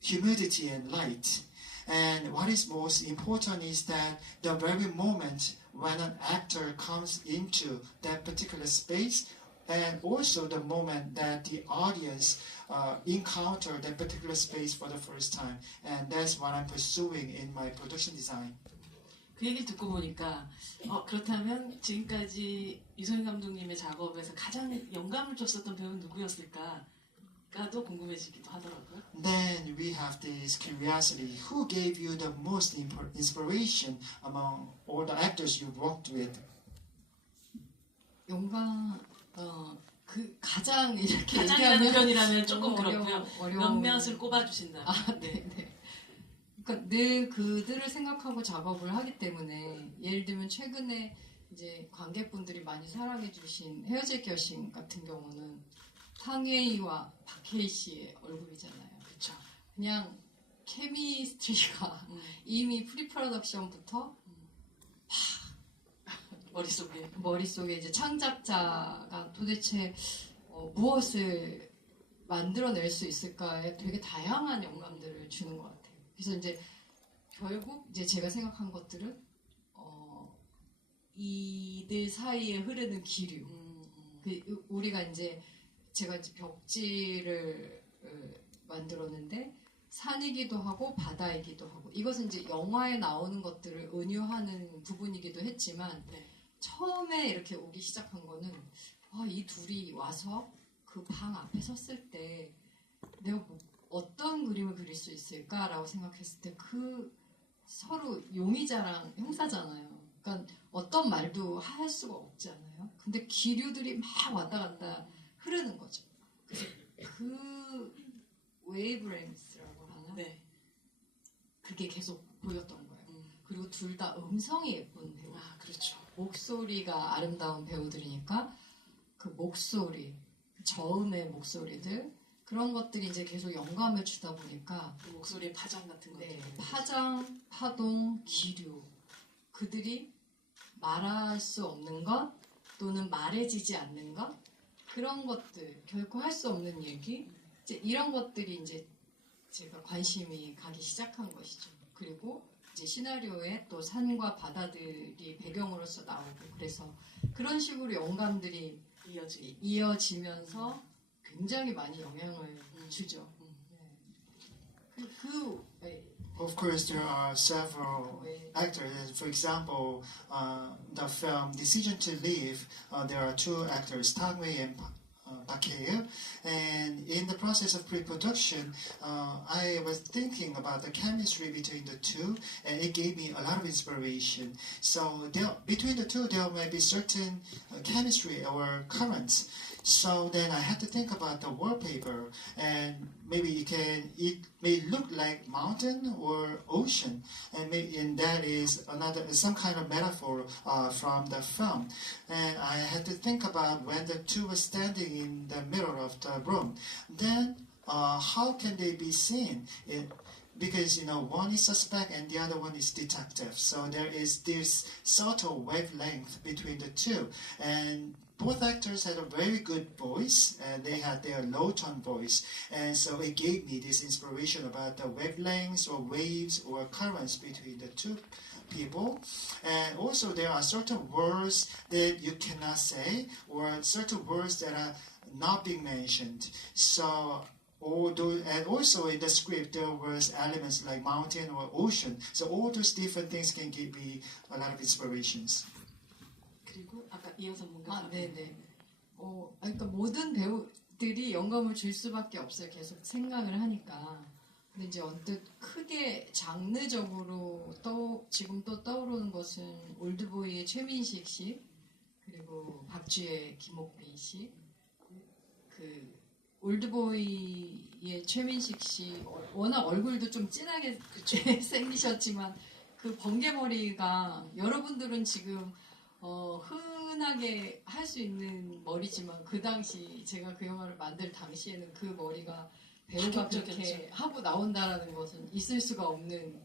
humidity and light. And what is most important is that the very moment when an actor comes into that particular space, and also the moment that the audience encounter that particular space for the first time. And that's what I'm pursuing in my production design. 그 얘기를 듣고 보니까 그렇다면 지금까지 유성인 감독님의 작업에서 가장 영감을 줬었던 배우는 누구였을까가도 궁금해지기도 하더라고요. Then we have this curiosity. Who gave you the most inspiration among all the actors you worked with? 영감 그 가장 이렇게 가장이라는 얘기하면 표현이라면 조금 어려워- 그렇고요. 어려운- 몇몇을 꼽아주신다. 네. 그러니까 늘 그들을 생각하고 작업을 하기 때문에 예를 들면 최근에 이제 관객분들이 많이 사랑해주신 헤어질 결심 같은 경우는 탕웨이와 박해일 씨의 얼굴이잖아요. 그렇죠. 그냥 케미스트리가 이미 프리프로덕션부터 머릿속에 이제 창작자가 도대체 무엇을 만들어낼 수 있을까에 되게 다양한 영감들을 주는 것 같아요. 그래서 이제 결국 이제 제가 생각한 것들은 이들 사이에 흐르는 기류. 우리가 이제 제가 이제 벽지를 만들었는데 산이기도 하고 바다이기도 하고 이것은 이제 영화에 나오는 것들을 은유하는 부분이기도 했지만 네. 처음에 이렇게 오기 시작한 거는 이 둘이 와서 그 방 앞에 섰을 때 내가 어떤 그림을 그릴 수 있을까라고 생각했을 때 그 서로 용의자랑 형사잖아요. 그러니까 어떤 말도 할 수가 없잖아요. 근데 기류들이 막 왔다 갔다 흐르는 거죠. 그래서 그 웨이브랭스라고 하나? 네. 그게 계속 보였던 거예요. 그리고 둘 다 음성이 예쁜 배우. 그렇죠. 목소리가 아름다운 배우들이니까 그 목소리, 저음의 목소리들 그런 것들이 이제 계속 영감을 주다 보니까 그 목소리의 파장 같은 거. 네, 파장, 파동, 기류 그들이 말할 수 없는 것 또는 말해지지 않는 것 그런 것들 결코 할 수 없는 얘기 이제 이런 것들이 이제 제가 관심이 가기 시작한 것이죠. 그리고 이제 시나리오에 또 산과 바다들이 배경으로서 나오고 그래서 그런 식으로 영감들이 이어지면서 굉장히 많이 영향을 주죠. Of course, there are several actors. For example, the film Decision to Leave, there are two actors, Tang Wei and Park Hae-il. And in the process of pre-production, I was thinking about the chemistry between the two, and it gave me a lot of inspiration. So between the two, there may be certain chemistry or currents. So then I had to think about the wallpaper, and maybe it may look like mountain or ocean, and that is some kind of metaphor from the film. And I had to think about when the two were standing in the middle of the room, then how can they be seen? because one is suspect and the other one is detective. So there is this subtle wavelength between the two, and both actors had a very good voice, and they had their low tone voice, and so it gave me this inspiration about the wavelengths or waves or currents between the two people. And also there are certain words that you cannot say, or certain words that are not being mentioned. So and also in the script there was elements like mountain or ocean. So all those different things can give me a lot of inspirations. 그리고 아까 이어서 뭔가 아, 네네. 그러니까 모든 배우들이 영감을 줄 수밖에 없어요. 계속 생각을 하니까. 근데 이제 언뜻 크게 장르적으로 지금 또 떠오르는 것은 올드보이의 최민식 씨, 그리고 박쥐의 김옥빈 씨. 그 올드보이의 최민식 씨 워낙 얼굴도 좀 진하게 생기셨지만 그 번개머리가 여러분들은 지금 흔하게 할 수 있는 머리지만 그 당시 제가 그 영화를 만들 당시에는 그 머리가 배우가 그렇게 하고 나온다라는 것은 있을 수가 없는,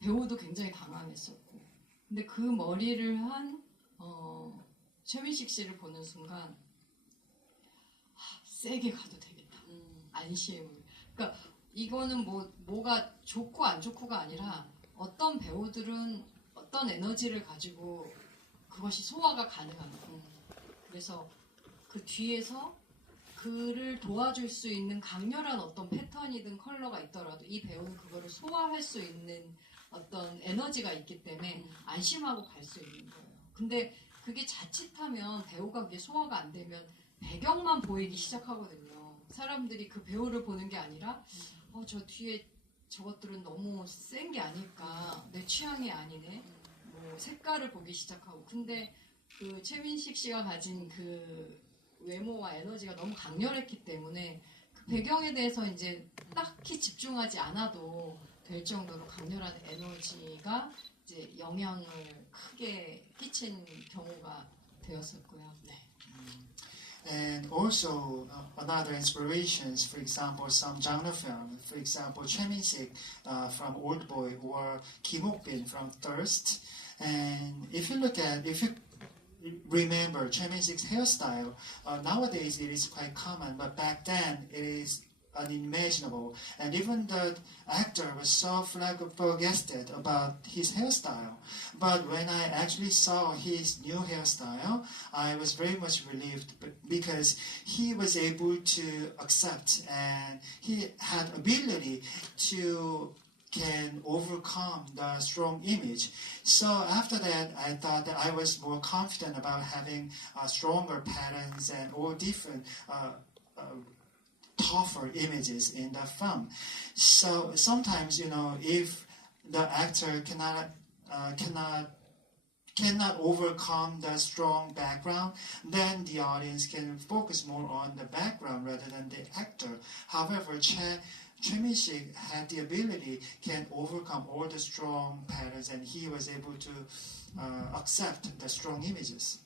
배우도 굉장히 당황했었고, 근데 그 머리를 한 최민식 씨를 보는 순간 세게 가도 되겠다. 안심을. 그러니까 이거는 뭐가 좋고 안 좋고가 아니라 어떤 배우들은 어떤 에너지를 가지고 그것이 소화가 가능합니다. 그래서 그 뒤에서 그를 도와줄 수 있는 강렬한 어떤 패턴이든 컬러가 있더라도 이 배우는 그거를 소화할 수 있는 어떤 에너지가 있기 때문에 안심하고 갈 수 있는 거예요. 근데 그게 자칫하면 배우가 그게 소화가 안 되면 배경만 보이기 시작하거든요. 사람들이 그 배우를 보는 게 아니라 저 뒤에 저것들은 너무 센 게 아닐까, 내 취향이 아니네, 뭐 색깔을 보기 시작하고. 근데 그 최민식 씨가 가진 그 외모와 에너지가 너무 강렬했기 때문에 그 배경에 대해서 이제 딱히 집중하지 않아도 될 정도로 강렬한 에너지가 이제 영향을 크게 끼친 경우가 되었었고요. 네. And also another inspirations, for example, some genre film, for example, Choi Min-sik from Oldboy or Kim Ok-bin from Thirst. And if you remember Choi Min-sik's hairstyle, nowadays it is quite common, but back then it is unimaginable. And even the actor was so flabbergasted about his hairstyle. But when I actually saw his new hairstyle, I was very much relieved because he was able to accept, and he had ability to can overcome the strong image. So after that, I thought that I was more confident about having stronger patterns and all different tougher images in the film. So sometimes, if the actor cannot overcome the strong background, then the audience can focus more on the background rather than the actor. However, Choi Min-sik had the ability, can overcome all the strong patterns, and he was able to accept the strong images.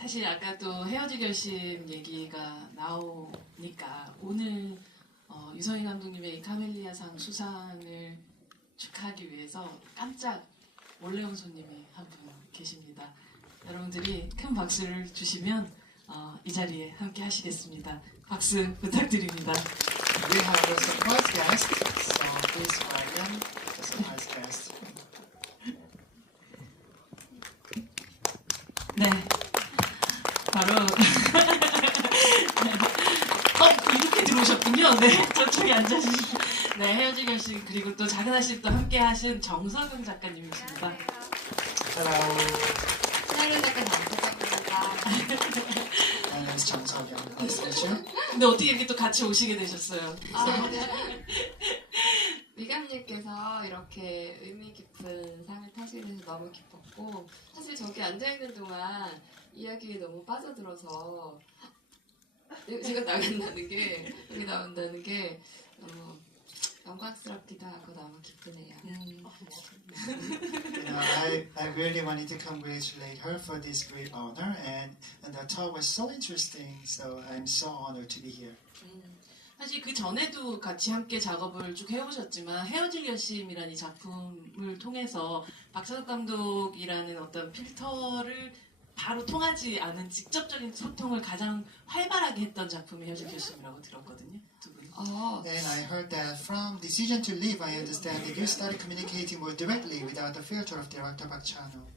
사실 아까 또 헤어질 결심 얘기가 나오니까 오늘 유성희 감독님의 카멜리아상 수상을 축하하기 위해서 깜짝 몰래 온 손님이 한 분 계십니다. 여러분들이 큰 박수를 주시면 이 자리에 함께 하시겠습니다. 박수 부탁드립니다. We have a surprise guest, so please welcome the surprise guest. 네, 바로 이렇게 들어오셨군요. 네, 저쪽에 앉아주시고. 네, 헤어질 결심 그리고 또 작은 아씨도 함께 하신 정석은 작가님이십니다. Hello, 신하균 작가 장소작입니다. my name is Jang Seok-yeon. Nice to meet you. 근데 어떻게 이렇게 또 같이 오시게 되셨어요? 미감님께서 이렇게 의미 깊은 상을 타시면서 너무 기뻤고, 사실 저기 앉아있는 동안 이야기에 너무 빠져들어서 제가 나간다는 게, 여기 나온다는 게 영광스럽기도 하고 너무 기쁘네요. I really wanted to congratulate her for this great honor, and the talk was so interesting, so I'm so honored to be here. 사실 그 전에도 같이 함께 작업을 쭉 해오셨지만 헤어질 여심이라는 이 작품을 통해서 박찬욱 감독이라는 어떤 필터를 바로 통하지 않은 직접적인 소통을 가장 활발하게 했던 작품이 헤어질 결심이라고 들었거든요. 두 분이. And I heard that from Decision to Live, I understand that you started communicating more directly without the filter of director Park Chan-wook.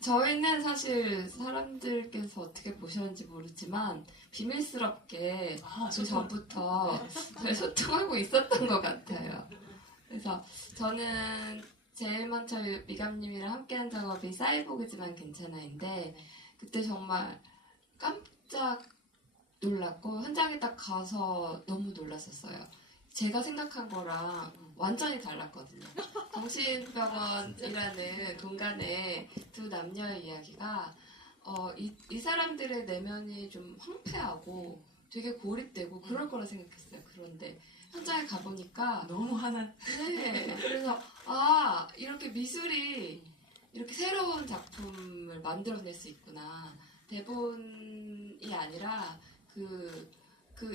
저희는 사실 사람들께서 어떻게 보셨는지 모르지만 비밀스럽게 그 소통. 전부터 잘 소통하고 있었던 것 같아요. 그래서 저는 제일 먼저 미감님이랑 함께한 작업이 사이보그지만 괜찮아인데 그때 정말 깜짝 놀랐고 현장에 딱 가서 너무 놀랐었어요. 제가 생각한 거랑 완전히 달랐거든요. 정신병원이라는 공간에 두 남녀의 이야기가 이 사람들의 내면이 좀 황폐하고 되게 고립되고 그럴 거라 생각했어요. 그런데 현장에 가보니까 너무 화난. 네, 그래서 이렇게 미술이 이렇게 새로운 작품을 만들어낼 수 있구나. 대본이 아니라 그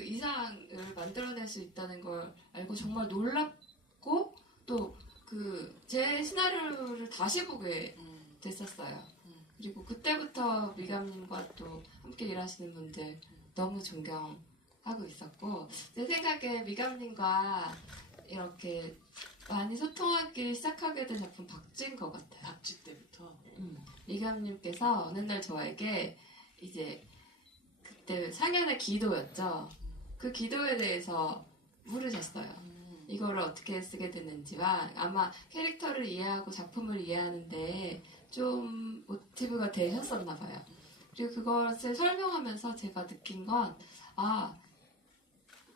이상을 만들어낼 수 있다는 걸 알고 정말 놀랍고 또 제 시나리오를 다시 보게 됐었어요. 그리고 그때부터 미감님과 또 함께 일하시는 분들 너무 존경하고 있었고 제 생각에 미감님과 이렇게 많이 소통하기 시작하게 된 작품 박쥐인 것 같아요. 박쥐 때부터. 미감님께서 어느 날 저에게 이제 그때 상연의 기도였죠. 그 기도에 대해서 물으셨어요. 이거를 어떻게 쓰게 됐는지와 아마 캐릭터를 이해하고 작품을 이해하는데 좀 모티브가 되셨었나 봐요. 그리고 그것을 설명하면서 제가 느낀 건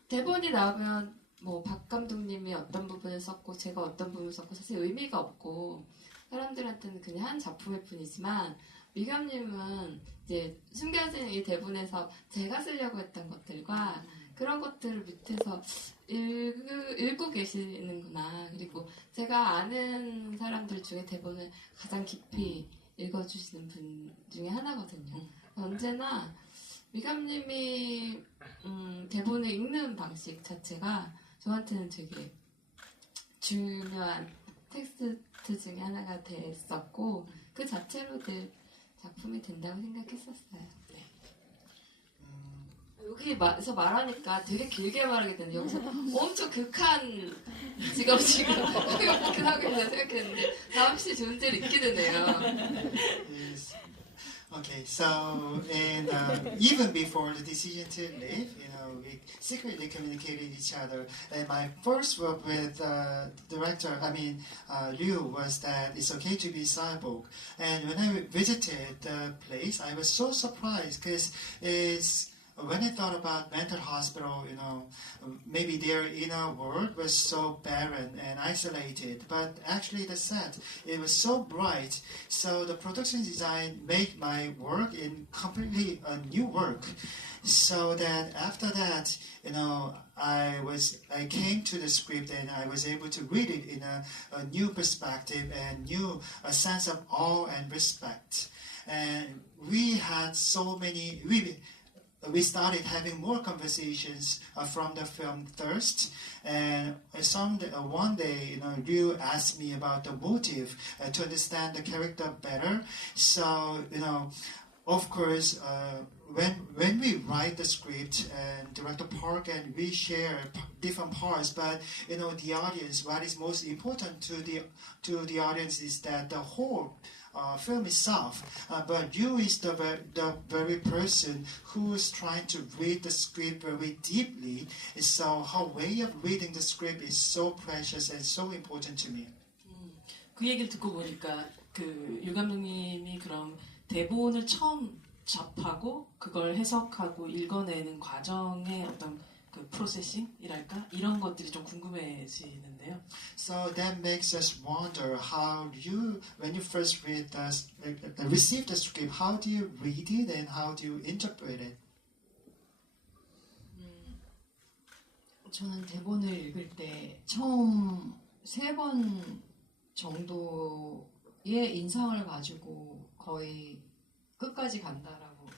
대본이 나오면 뭐 박 감독님이 어떤 부분을 썼고 제가 어떤 부분을 썼고 사실 의미가 없고 사람들한테는 그냥 한 작품일 뿐이지만 미감님은 이제 숨겨진 이 대본에서 제가 쓰려고 했던 것들과 그런 것들을 밑에서 읽고 계시는구나. 그리고 제가 아는 사람들 중에 대본을 가장 깊이 읽어주시는 분 중에 하나거든요. 언제나 미감님이 대본을 읽는 방식 자체가 저한테는 되게 중요한 텍스트 중에 하나가 됐었고 그 자체로 늘 작품이 된다고 생각했었어요. 여기서 말하니까 되게 길게 말하게 되는데 여기서 엄청 극한 직업 지금 하고 있나 생각했는데 잠시 존재를 잊게 되네요. Yes. Okay, so even before the decision to leave, we secretly communicated each other. And my first work with Liu was that it's okay to be cyborg. And when I visited the place, I was so surprised because when I thought about mental hospital, maybe their inner world was so barren and isolated. But actually the set, it was so bright. So the production design made my work in completely a new work. So that after that, I came to the script and I was able to read it in a new perspective and a sense of awe and respect. And we had so many. We started having more conversations from the film Thirst, and one day, Liu asked me about the motive to understand the character better. So, of course, when we write the script and Director Park and we share different parts, but the audience, what is most important to the audience is that the whole film itself, but you is the very person who is trying to read the script very deeply. So her way of reading the script is so precious and so important to me. 그 얘기를 듣고 보니까 유 감독님이 그럼 대본을 처음 접하고 그걸 해석하고 읽어내는 과정의 어떤 그 프로세싱이랄까 이런 것들이 좀 궁금해지는데요. So that makes us wonder how when you first receive the script, how do you read it and how do you interpret it? 저는 대본을 읽을 때 처음 3번 정도의 인상을 가지고 거의 끝까지 간다라고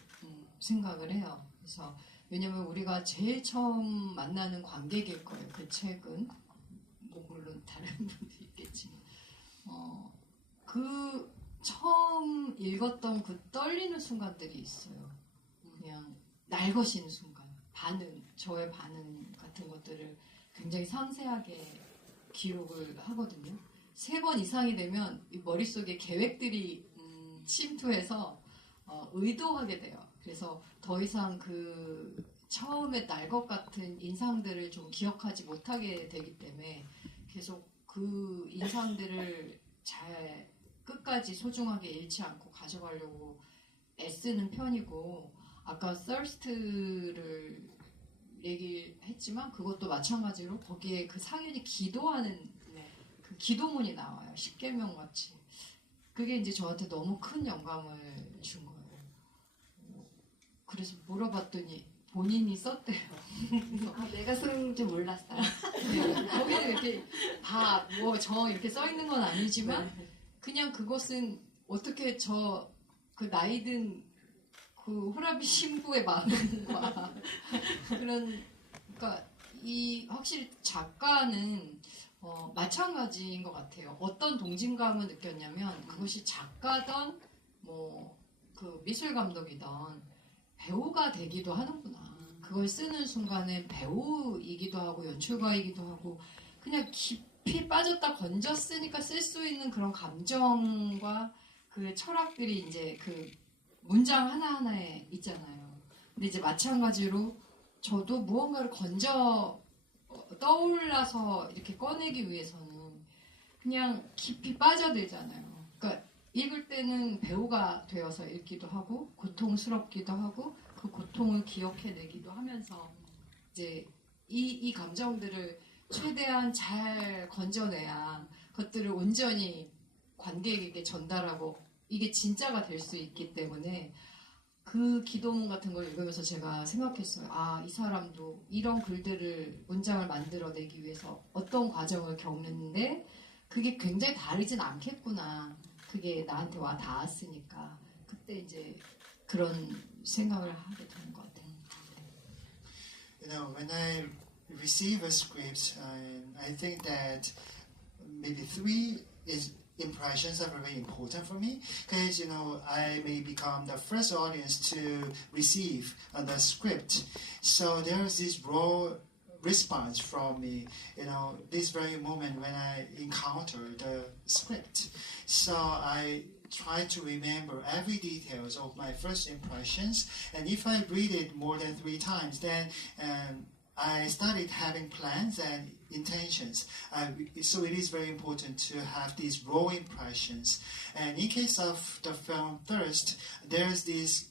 생각을 해요. 그래서 왜냐면 우리가 제일 처음 만나는 관객일 거예요. 그 책은 뭐 물론 다른 분도 있겠지만 그 처음 읽었던 그 떨리는 순간들이 있어요. 그냥 날것이는 순간, 반응, 저의 반응 같은 것들을 굉장히 상세하게 기록을 하거든요. 3번 이상이 되면 이 머릿속에 계획들이 침투해서 의도하게 돼요. 그래서 더 이상 그 처음에 날 것 같은 인상들을 좀 기억하지 못하게 되기 때문에 계속 그 인상들을 잘 끝까지 소중하게 잃지 않고 가져가려고 애쓰는 편이고, 아까 thirst를 얘기했지만 그것도 마찬가지로 거기에 그 상현이 기도하는 그 기도문이 나와요. 십계명 같이. 그게 이제 저한테 너무 큰 영감을 준 거예요. 그래서 물어봤더니 본인이 썼대요. 아, 내가 쓴 줄 몰랐어요. 거기는 이렇게 다 뭐 저 이렇게 써 있는 건 아니지만 그냥 그것은 어떻게 저 그 나이든 그 호라비 신부의 마음과 그런, 그러니까 이 확실히 작가는 마찬가지인 것 같아요. 어떤 동질감을 느꼈냐면 그것이 작가든 뭐 그 미술 감독이든 배우가 되기도 하는구나. 그걸 쓰는 순간에 배우이기도 하고 연출가이기도 하고 그냥 깊이 빠졌다 건졌으니까 쓸 수 있는 그런 감정과 그 철학들이 이제 그 문장 하나하나에 있잖아요. 근데 이제 마찬가지로 저도 무언가를 떠올라서 이렇게 꺼내기 위해서는 그냥 깊이 빠져들잖아요. 그러니까 읽을 때는 배우가 되어서 읽기도 하고 고통스럽기도 하고 그 고통을 기억해내기도 하면서 이제 이 감정들을 최대한 잘 건져내야 그것들을 온전히 관객에게 전달하고 이게 진짜가 될 수 있기 때문에 그 기도문 같은 걸 읽으면서 제가 생각했어요. 아, 이 사람도 이런 글들을 문장을 만들어내기 위해서 어떤 과정을 겪는데 그게 굉장히 다르진 않겠구나. 그게 나한테 와 닿았으니까 그때 이제 그런 생각을 하게 되는 것 같아요. You know, when I receive a script, I think that maybe impressions are very important for me because I may become the first audience to receive the script. So there's this raw response from me, this very moment when I encounter the script. So I try to remember every details of my first impressions, and if I read it more than 3 times, then I started having plans and intentions. So it is very important to have these raw impressions. And in case of the film Thirst, there's these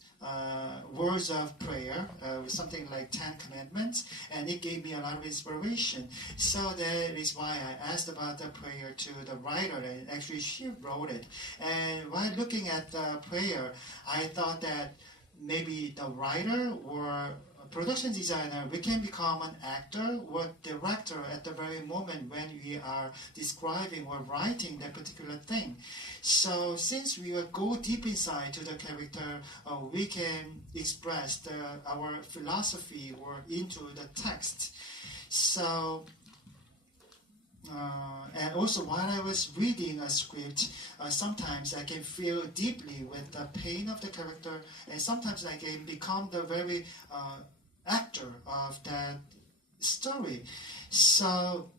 words of prayer, something like 10 commandments, and it gave me a lot of inspiration. So that is why I asked about the prayer to the writer, and actually she wrote it. And while looking at the prayer, I thought that maybe the writer or production designer, we can become an actor or director at the very moment when we are describing or writing that particular thing. So since we will go deep inside to the character, we can express our philosophy or into the text. So and also while I was reading a script, sometimes I can feel deeply with the pain of the character, and sometimes I can become the very actor of that story. So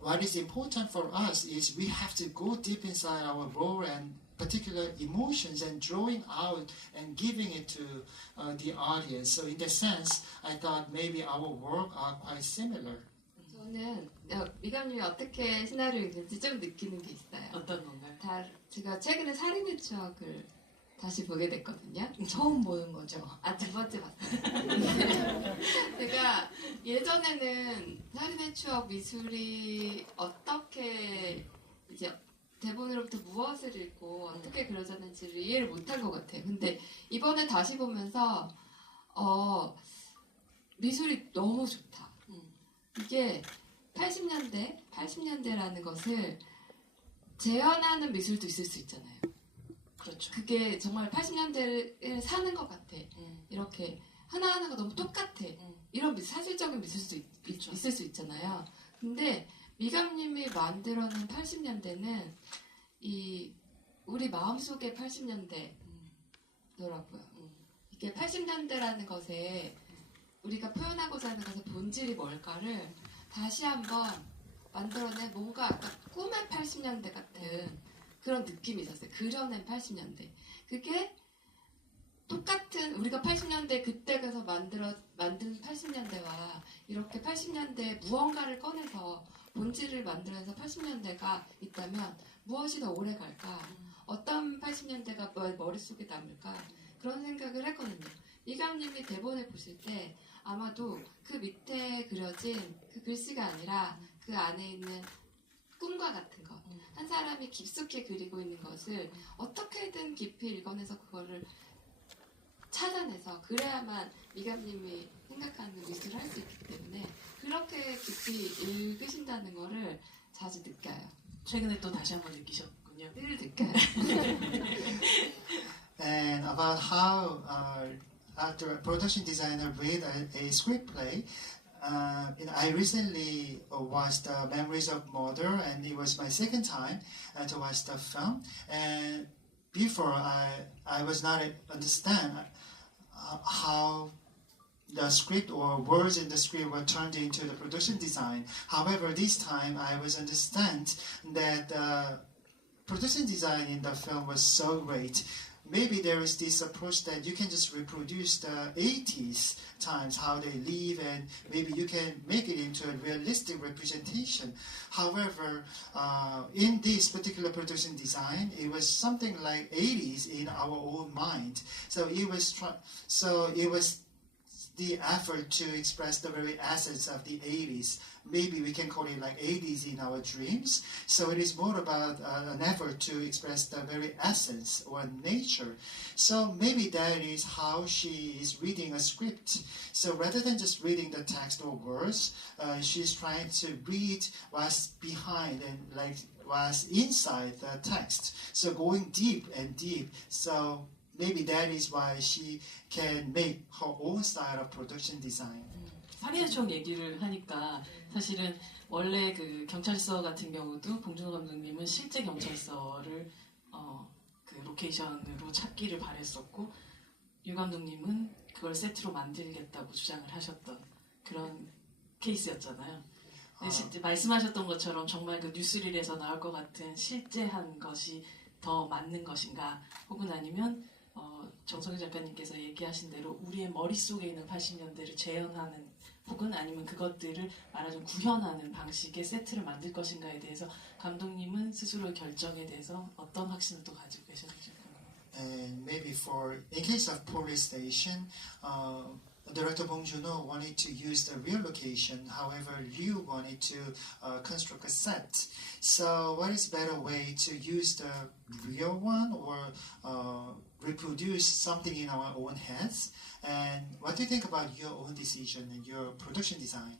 what is important for us is we have to go deep inside our role and particular emotions and drawing out and giving it to the audience. So in that sense, I thought maybe our work are quite similar. 저는 미감님이 어떻게 시나리오 읽는지 좀 느끼는 게 있어요. 어떤 건가요? 제가 최근에 살인의 추억을 다시 보게 됐거든요. 처음 보는 거죠. 아, 2번째 봤어요. 제가 예전에는 살인의 추억 미술이 어떻게 이제 대본으로부터 무엇을 읽고 어떻게 그려졌는지를 이해를 못한 것 같아요. 근데 이번에 다시 보면서 미술이 너무 좋다. 이게 80년대라는 것을 재현하는 미술도 있을 수 있잖아요. 그렇죠. 그게 정말 80년대를 사는 것 같아. 이렇게 하나하나가 너무 똑같아. 이런 사실적인 미술도 있을 수 있잖아요. 근데 미감님이 만들어낸 80년대는 이 우리 마음속의 80년대더라고요. 이게 80년대라는 것에 우리가 표현하고자 하는 것의 본질이 뭘까를 다시 한번 만들어낸 뭔가 약간 꿈의 80년대 같은 그런 느낌이 있었어요. 그려낸 80년대. 그게 똑같은 우리가 80년대 그때 가서 만든 80년대와 이렇게 80년대 무언가를 꺼내서 본질을 만들어내서 80년대가 있다면 무엇이 더 오래 갈까? 어떤 80년대가 머릿속에 남을까? 그런 생각을 했거든요. 이강님이 대본을 보실 때 아마도 그 밑에 그려진 그 글씨가 아니라 그 안에 있는 꿈과 같은 것. 한 사람이 깊숙이 그리고 있는 것을 어떻게든 깊이 읽어내서 그거를 찾아내서 그래야만 미감님이 생각하는 미술을 할 수 있기 때문에 그렇게 깊이 읽으신다는 거를 자주 느껴요. 최근에 또 다시 한번 느끼셨군요. 늘 느껴요. And about how after a production designer read a screenplay, I recently watched Memories of Murder, and it was my second time to watch the film. And before, I was not understand how the script or words in the script were turned into the production design. However, this time I was understand that production design in the film was so great. Maybe there is this approach that you can just reproduce the 80s times, how they live, and maybe you can make it into a realistic representation. However, in this particular production design, it was something like 80s in our own mind. So it was the effort to express the very essence of the 80s. Maybe we can call it like 80s in our dreams. So it is more about an effort to express the very essence or nature. So maybe that is how she is reading a script. So rather than just reading the text or words, she's trying to read what's behind and like what's inside the text. So going deep and deep. So maybe that is why she can make her own style of production design. 살인의 얘기를 하니까 사실은 원래 그 경찰서 같은 경우도 봉준호 감독님은 실제 경찰서를 그 로케이션으로 찾기를 바랬었고 유 감독님은 그걸 세트로 만들겠다고 주장을 하셨던 그런 케이스였잖아요. 근데 실제 말씀하셨던 것처럼 정말 그 뉴스릴에서 나올 것 같은 실제한 것이 더 맞는 것인가 혹은 아니면 정성희 작가님께서 얘기하신 대로 우리의 머릿속에 있는 80년대를 재현하는 혹은 아니면 그것들을 말하자면 구현하는 방식의 세트를 만들 것인가에 대해서 감독님은 스스로의 결정에 대해서 어떤 확신을 또 가지고 계셨을까요? And maybe in case of police station, Director Bong Joon-ho wanted to use the real location. However, Liu wanted to construct a set. So, what is better way to use the real one or reproduce something in our own heads? And what do you think about your own decision and your production design?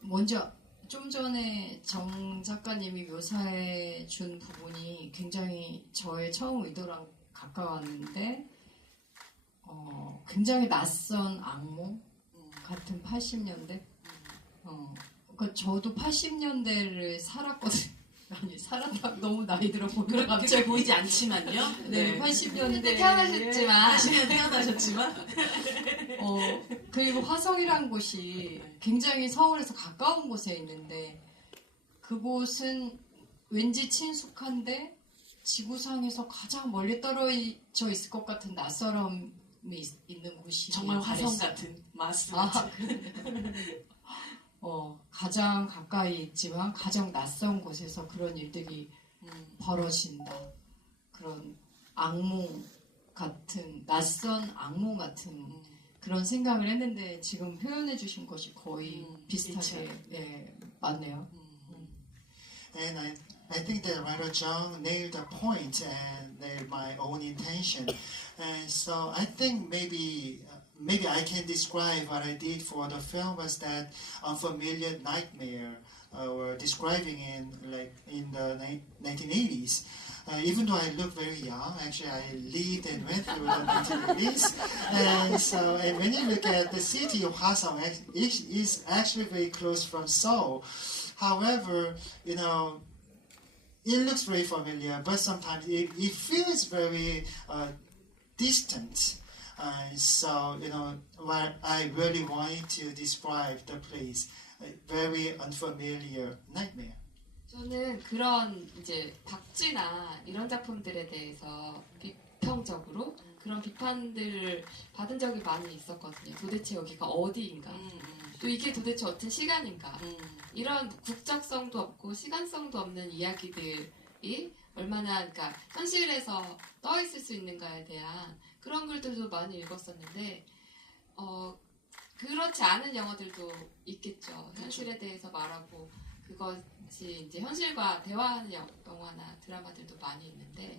먼저 좀 전에 정 작가님이 묘사해 준 부분이 굉장히 저의 처음 의도랑 가까웠는데 굉장히 낯선 악몽 같은 80년대. 그러니까 저도 80년대를 살았거든요. 아니 살았다 너무 나이 들어 보이고 갑자기 보이지 않지만요. 네, 80년대 태어나셨지만 80년 태어나셨지만 그리고 화성이라는 곳이 굉장히 서울에서 가까운 곳에 있는데 그곳은 왠지 친숙한데 지구상에서 가장 멀리 떨어져 있을 것 같은 낯설음이 있는 곳이 정말 화성 같은 마스 가장 가까이 있지만 가장 낯선 곳에서 그런 일들이 벌어진다. 그런 악몽 같은 낯선 악몽 같은 그런 생각을 했는데 지금 표현해 주신 것이 거의 비슷하게 맞네요. And I think that writer Jung nailed the point and nailed my own intention. And so I think maybe I can describe what I did for the film was that unfamiliar nightmare, or describing in the 1980s. even though I look very young, actually I lived and went through the 1980s. And when you look at the city of Hwasong, it is actually very close from Seoul. However, you know, it looks very familiar, but sometimes it feels very distant. So, you know, what I really wanted to describe the place, a very unfamiliar nightmare. 저는 그런 이제 박쥐나 이런 작품들에 대해서 비평적으로 그런 비판들을 받은 적이 많이 있었거든요. 도대체 여기가 어디인가? 또 이게 도대체 어떤 시간인가? 이런 국적성도 없고 시간성도 없는 이야기들이 얼마나 그러니까 현실에서 떠 있을 수 있는가에 대한 그런 글들도 많이 읽었었는데 그렇지 않은 영화들도 있겠죠. 현실에 대해서 말하고 그것이 이제 현실과 대화하는 영화나 드라마들도 많이 있는데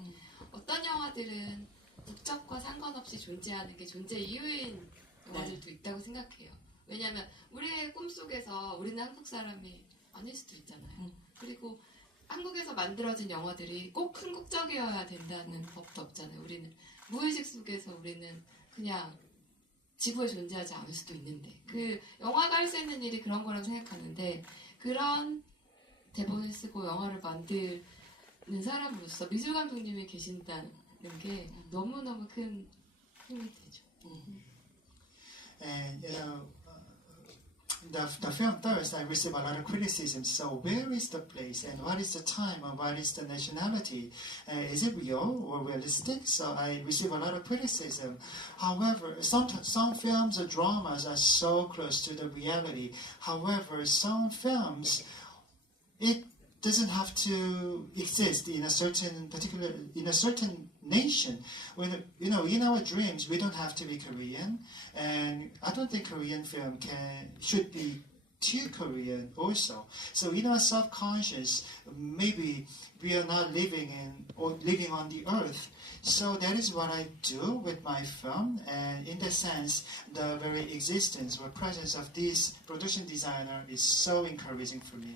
어떤 영화들은 국적과 상관없이 존재하는 게 존재 이유인 영화들도 있다고 생각해요. 왜냐하면 우리의 꿈속에서 우리는 한국 사람이 아닐 수도 있잖아요. 그리고 한국에서 만들어진 영화들이 꼭 한국적이어야 된다는 법도 없잖아요. 우리는 무의식 속에서 우리는 그냥 지구에 존재하지 않을 수도 있는데 그 영화가 할 수 있는 일이 그런 거라고 생각하는데 그런 대본을 쓰고 영화를 만드는 사람으로서 미술 감독님이 계신다는 게 너무너무 큰 힘이 되죠. And you know, the film Thirst, I received a lot of criticism. So where is the place, and what is the time, and what is the nationality? Is it real or realistic? So I received a lot of criticism. However, some films or dramas are so close to the reality. However, some films, it doesn't have to exist in a certain nation. When, you know, in our dreams, we don't have to be Korean, and I don't think Korean film should be too Korean also. So in our subconscious, maybe we are not living on the earth. So that is what I do with my film, and in that sense, the very existence or presence of this production designer is so encouraging for me.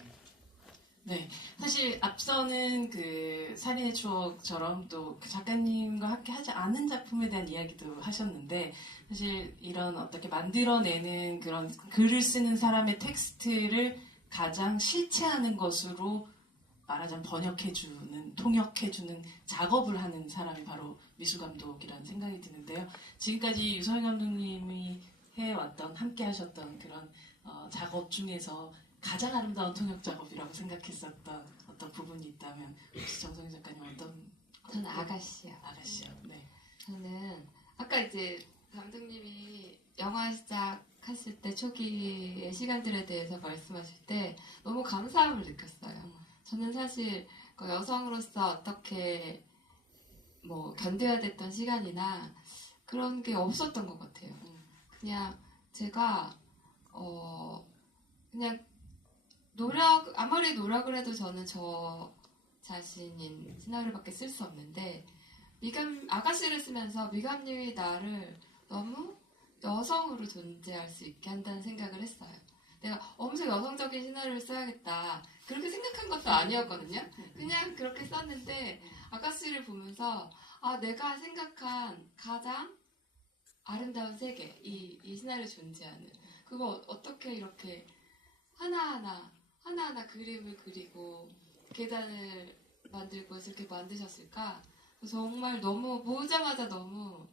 네, 사실 앞서는 그 살인의 추억처럼 또 그 작가님과 함께 하지 않은 작품에 대한 이야기도 하셨는데 사실 이런 어떻게 만들어내는 그런 글을 쓰는 사람의 텍스트를 가장 실체하는 것으로 말하자면 번역해주는, 통역해주는 작업을 하는 사람이 바로 미술감독이라는 생각이 드는데요. 지금까지 유성현 감독님이 해왔던, 함께 하셨던 그런 작업 중에서 가장 아름다운 통역 작업이라고 생각했었던 어떤 부분이 있다면 혹시 정성희 작가님 어떤? 저는 아가씨요. 아가씨요. 네. 저는 아까 이제 감독님이 영화 시작했을 때 초기의 시간들에 대해서 말씀하실 때 너무 감사함을 느꼈어요. 저는 사실 그 여성으로서 어떻게 뭐 견뎌야 됐던 시간이나 그런 게 없었던 것 같아요. 그냥 제가 그냥 아무리 노력을 해도 저는 저 자신인 시나리오밖에 쓸 수 없는데 아가씨를 쓰면서 미감님이 나를 너무 여성으로 존재할 수 있게 한다는 생각을 했어요. 내가 엄청 여성적인 시나리오를 써야겠다 그렇게 생각한 것도 아니었거든요. 그냥 그렇게 썼는데 아가씨를 보면서 내가 생각한 가장 아름다운 세계 이 시나리오 존재하는 그거 어떻게 이렇게 하나하나 그림을 그리고 계단을 만들고 이렇게 만드셨을까? 정말 너무 보자마자 너무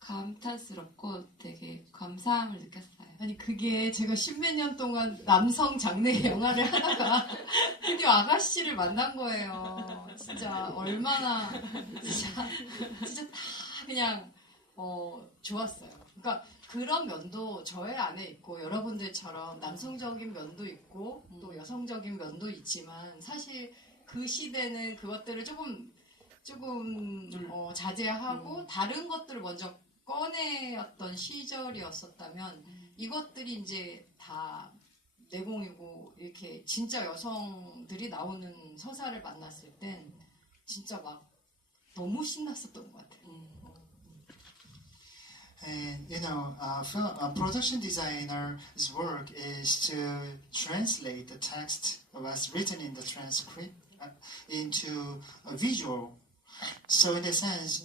감탄스럽고 되게 감사함을 느꼈어요. 아니 그게 제가 십몇 년 동안 남성 장르의 영화를 하다가 드디어 아가씨를 만난 거예요. 진짜 얼마나 진짜 다 그냥 좋았어요. 그러니까 그런 면도 저의 안에 있고 여러분들처럼 남성적인 면도 있고 또 여성적인 면도 있지만 사실 그 시대는 그것들을 조금 자제하고 다른 것들을 먼저 꺼내었던 시절이었었다면 이것들이 이제 다 내공이고 이렇게 진짜 여성들이 나오는 서사를 만났을 땐 진짜 막 너무 신났었던 것 같아요. And you know, a production designer's work is to translate the text what's written in the transcript into a visual. So in a sense,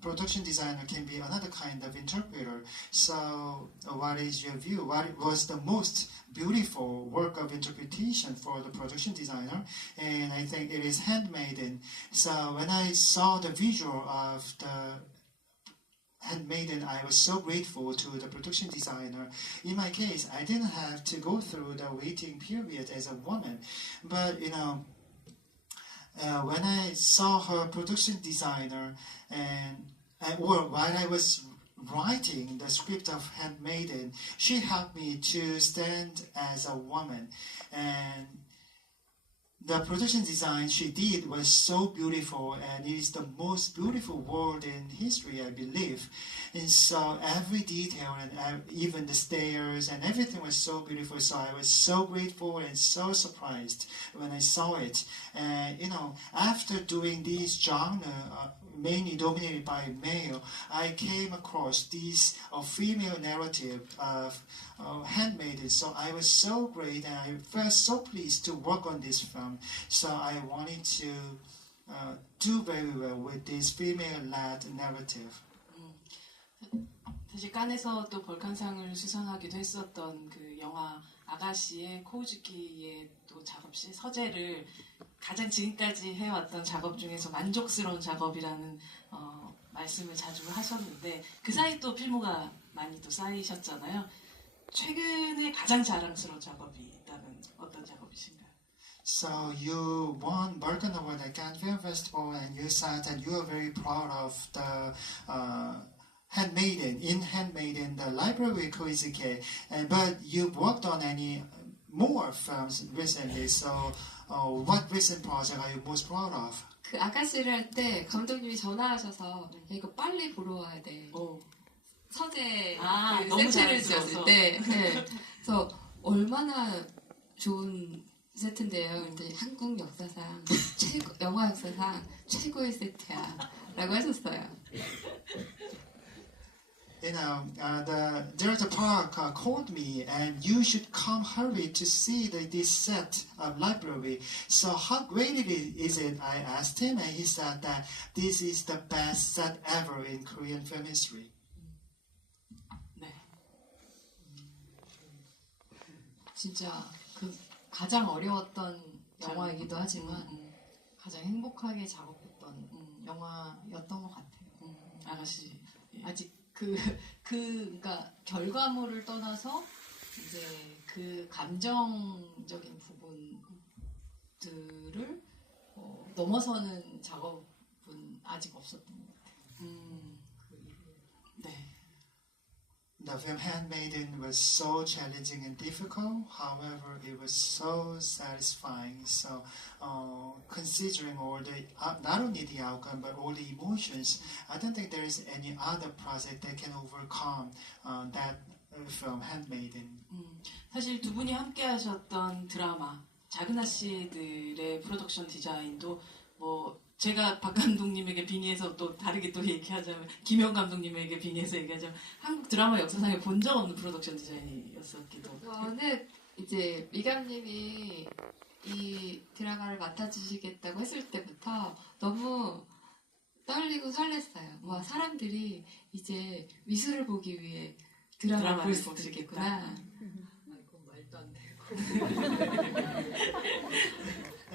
production designer can be another kind of interpreter. So what is your view? What was the most beautiful work of interpretation for the production designer? And I think it is Handmaiden. So when I saw the visual of the Handmaiden, I was so grateful to the production designer. In my case, I didn't have to go through the waiting period as a woman, but when I saw her production designer or while I was writing the script of Handmaiden, she helped me to stand as a woman. And the production design she did was so beautiful, and it is the most beautiful world in history, I believe. And so every detail and even the stairs and everything was so beautiful. So I was so grateful and so surprised when I saw it. And after doing this genre, mainly dominated by male, I came across this female narrative of Handmaiden. So I was so great, and I felt so pleased to work on this film. So I wanted to do very well with this female-led narrative. 사실 칸에서 또 벌칸상을 수상하기도 했었던 그 영화 아가씨의 코우즈키의 또 작업실 서재를 가장 지금까지 해왔던 작업 중에서 만족스러운 작업이라는 말씀을 자주 하셨는데, 그 사이 또 필모가 많이 또 쌓이셨잖아요. 최근에 가장 자랑스러운 작업이 있다면 어떤 작업이신가요? So you won Balkan Award at Cannes Film Festival, and you said that you are very proud of the Handmaiden, the library Koizuke, but you've worked on any more films recently. So what recent project are you most proud of? 그 아가씨를 할 때 감독님이 전화하셔서 이거 빨리 보러 와야 돼. 서재 그 너무 세트를 자연스러워서. 지었을 때, 네. 그래서 얼마나 좋은 세트인데요. 근데 한국 역사상 영화 역사상 최고의 세트야라고 하셨어요. The director Park called me, and you should come hurry to see this set of library. So how great is it? I asked him, and he said that this is the best set ever in Korean film history. 네. 진짜 그 가장 어려웠던 영화이기도 하지만 가장 행복하게 작업했던 영화였던 것 같아요. 아가씨. 아직 그러니까 결과물을 떠나서 이제 그 감정적인 부분들을 넘어서는 작업은 아직 없었던 것 같아요. 네. The film Handmaiden was so challenging and difficult. However, it was so satisfying. So, considering all the not only the outcome but all the emotions, I don't think there is any other project that can overcome that film Handmaiden. 사실 두 분이 함께 하셨던 드라마 작은 아씨들의 프로덕션 디자인도 제가 박 감독님에게 빙의해서 또 다르게 또 얘기하자면 김영 감독님에게 빙의해서 얘기하자면 한국 드라마 역사상에 본 적 없는 프로덕션 디자인이었었기도. 저는 이제 미감님이 이 드라마를 맡아주시겠다고 했을 때부터 너무 떨리고 설렜어요. 와, 사람들이 이제 미술을 보기 위해 드라마를 볼 수 있겠구나. 아이고 말도 안 되고.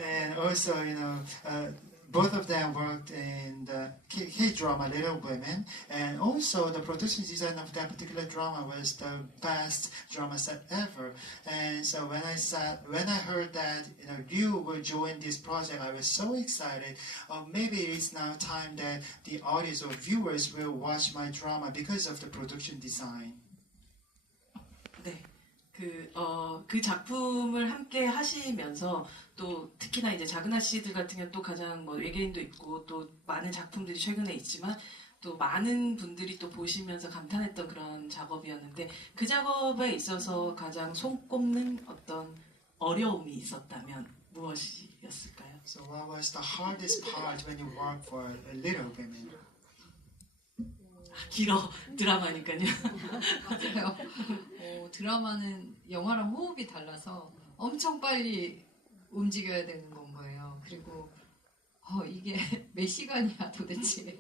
And also, both of them worked in the K-drama Little Women, and also the production design of that particular drama was the best drama set ever. And so when I heard that you will join this project, I was so excited. Maybe it's now time that the audience or viewers will watch my drama because of the production design. 네. 그 작품을 함께 하시면서 또 특히나 이제 작은 아씨들 같은 경우 또 가장 외계인도 있고 또 많은 작품들이 최근에 있지만 또 많은 분들이 또 보시면서 감탄했던 그런 작업이었는데, 그 작업에 있어서 가장 손꼽는 어떤 어려움이 있었다면 무엇이었을까요? So what was the hardest part when you worked for Little Women? 길어 드라마니까요. 맞아요. 드라마는 영화랑 호흡이 달라서 엄청 빨리 움직여야 되는 건 거예요. 그리고 이게 몇 시간이야 도대체.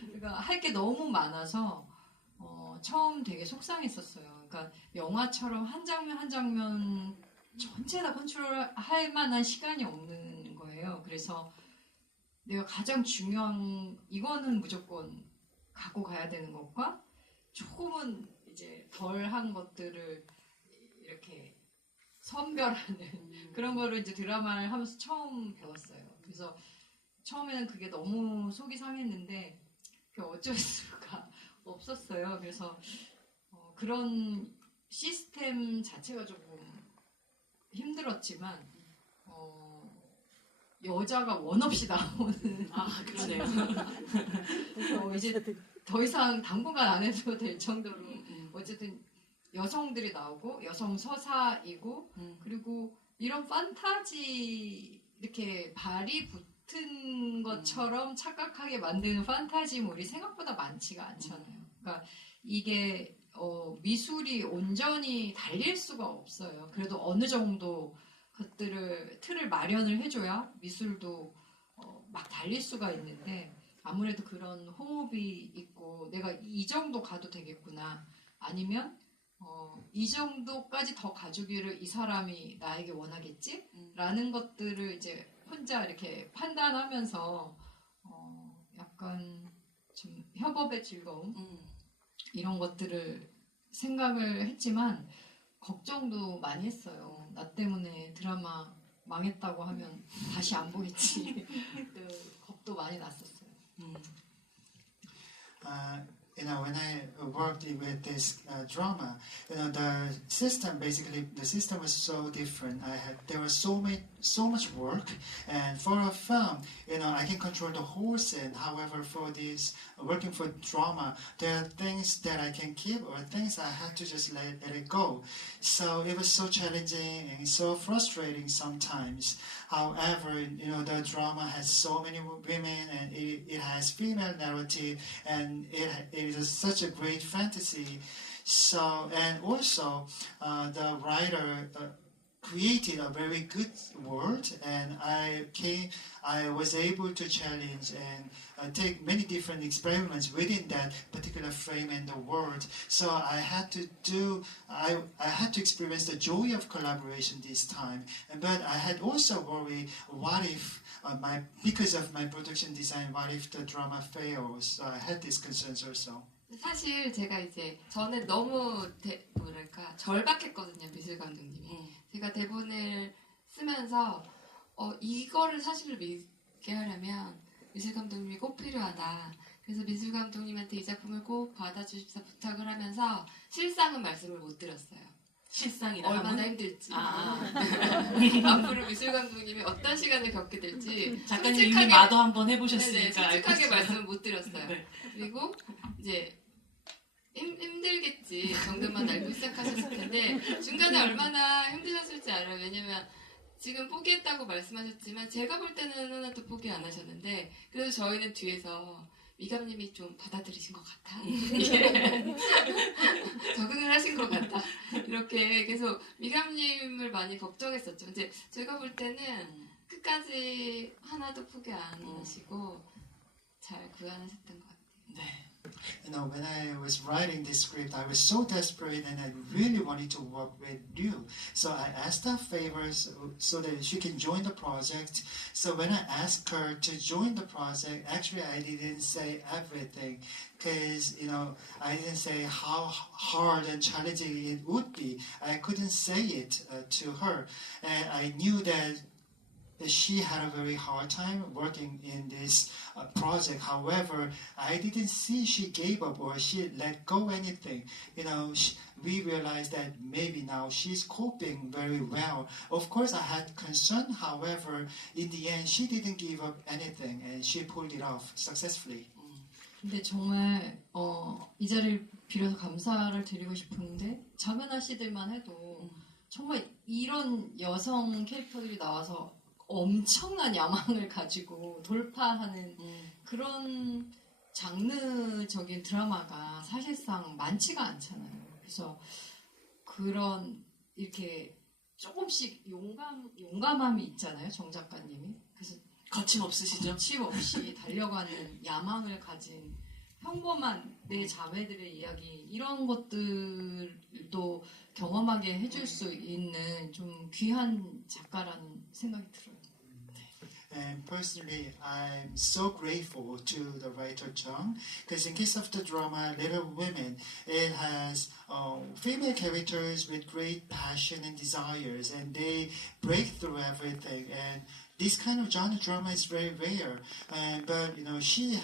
그러니까 할 게 너무 많아서 처음 되게 속상했었어요. 그러니까 영화처럼 한 장면 한 장면 전체 다 컨트롤할 만한 시간이 없는 거예요. 그래서 내가 가장 중요한 이거는 무조건 갖고 가야 되는 것과 조금은 이제 덜한 것들을 이렇게 선별하는 그런 거를 이제 드라마를 하면서 처음 배웠어요. 그래서 처음에는 그게 너무 속이 상했는데 어쩔 수가 없었어요. 그래서 그런 시스템 자체가 조금 힘들었지만 여자가 원 없이 나오는 그러네요. 이제 더 이상 당분간 안 해도 될 정도로 어쨌든 여성들이 나오고 여성 서사이고 그리고 이런 판타지 이렇게 발이 붙은 것처럼 착각하게 만드는 판타지물이 생각보다 많지가 않잖아요. 그러니까 이게 미술이 온전히 달릴 수가 없어요. 그래도 어느 정도 것들을 틀을 마련을 해줘야 미술도 막 달릴 수가 있는데 아무래도 그런 호흡이 있고 내가 이 정도 가도 되겠구나 아니면 이 정도까지 더 가주기를 이 사람이 나에게 원하겠지? 라는 것들을 이제 혼자 이렇게 판단하면서 약간 좀 협업의 즐거움 이런 것들을 생각을 했지만 걱정도 많이 했어요. 나 때문에 드라마 망했다고 하면 다시 안 보겠지. 그 겁도 많이 났었어요. When I worked with this drama, the system was so different. There was so much work, and for a film, I can control the whole scene. However, for this working for drama, there are things that I can keep or things I had to just let it go. So it was so challenging and so frustrating sometimes. However, the drama has so many women and it has female narrative and it is such a great fantasy. So, and also the writer created a very good world, and I was able to challenge and take many different experiments within that particular frame and the world. So I had to experience the joy of collaboration this time. But I had also worried, what if because of my production design, what if the drama fails? So I had these concerns also. 사실 제가 이제 저는 너무 절박했거든요, 미술 감독님이. 제가 대본을 쓰면서 이거를 사실을 믿게 하려면 미술 감독님이 꼭 필요하다. 그래서 미술 감독님한테 이 작품을 꼭 받아주십사 부탁을 하면서 실상은 말씀을 못 드렸어요. 실상이라 얼마나 하면? 힘들지. 앞으로 미술 감독님이 어떤 시간을 겪게 될지 작가님 이미 마도 한번 네네, 해보셨으니까 솔직하게 말씀을 못 드렸어요. 네. 그리고 이제 힘들겠지 정도만 알고 시작하셨을 텐데 중간에 얼마나 힘드셨을지 알아요. 왜냐면 지금 포기했다고 말씀하셨지만 제가 볼 때는 하나도 포기 안 하셨는데 그래서 저희는 뒤에서 미감님이 좀 받아들이신 것 같아. 적응을 하신 것 같아. 이렇게 계속 미감님을 많이 걱정했었죠. 이제 제가 볼 때는 끝까지 하나도 포기 안 하시고 잘 구현하셨던 것 같아요. 네. When I was writing this script, I was so desperate and I really wanted to work with you. So I asked her favors so that she can join the project. So when I asked her to join the project, actually I didn't say everything because, I didn't say how hard and challenging it would be. I couldn't say it to her. And I knew that she had a very hard time working in this project. However, I didn't see she gave up or she let go anything. We realized that maybe now she's coping very well. Of course, I had concern. However, in the end, she didn't give up anything and she pulled it off successfully. 근데 정말 이 자리를 빌어서 감사를 드리고 싶은데 자매나 씨들만 해도 정말 이런 여성 캐릭터들이 나와서 엄청난 야망을 가지고 돌파하는 그런 장르적인 드라마가 사실상 많지가 않잖아요. 그래서 그런 이렇게 조금씩 용감함이 있잖아요, 정 작가님이. 그래서 거침없으시죠? 거침없이 달려가는 야망을 가진 평범한 내 자매들의 이야기, 이런 것들도 경험하게 해줄 수 있는 좀 귀한 작가라는 생각이 들어요. And personally, I'm so grateful to the writer Chung, because in case of the drama Little Women, it has female characters with great passion and desires, and they break through everything. And this kind of genre drama is very rare. But she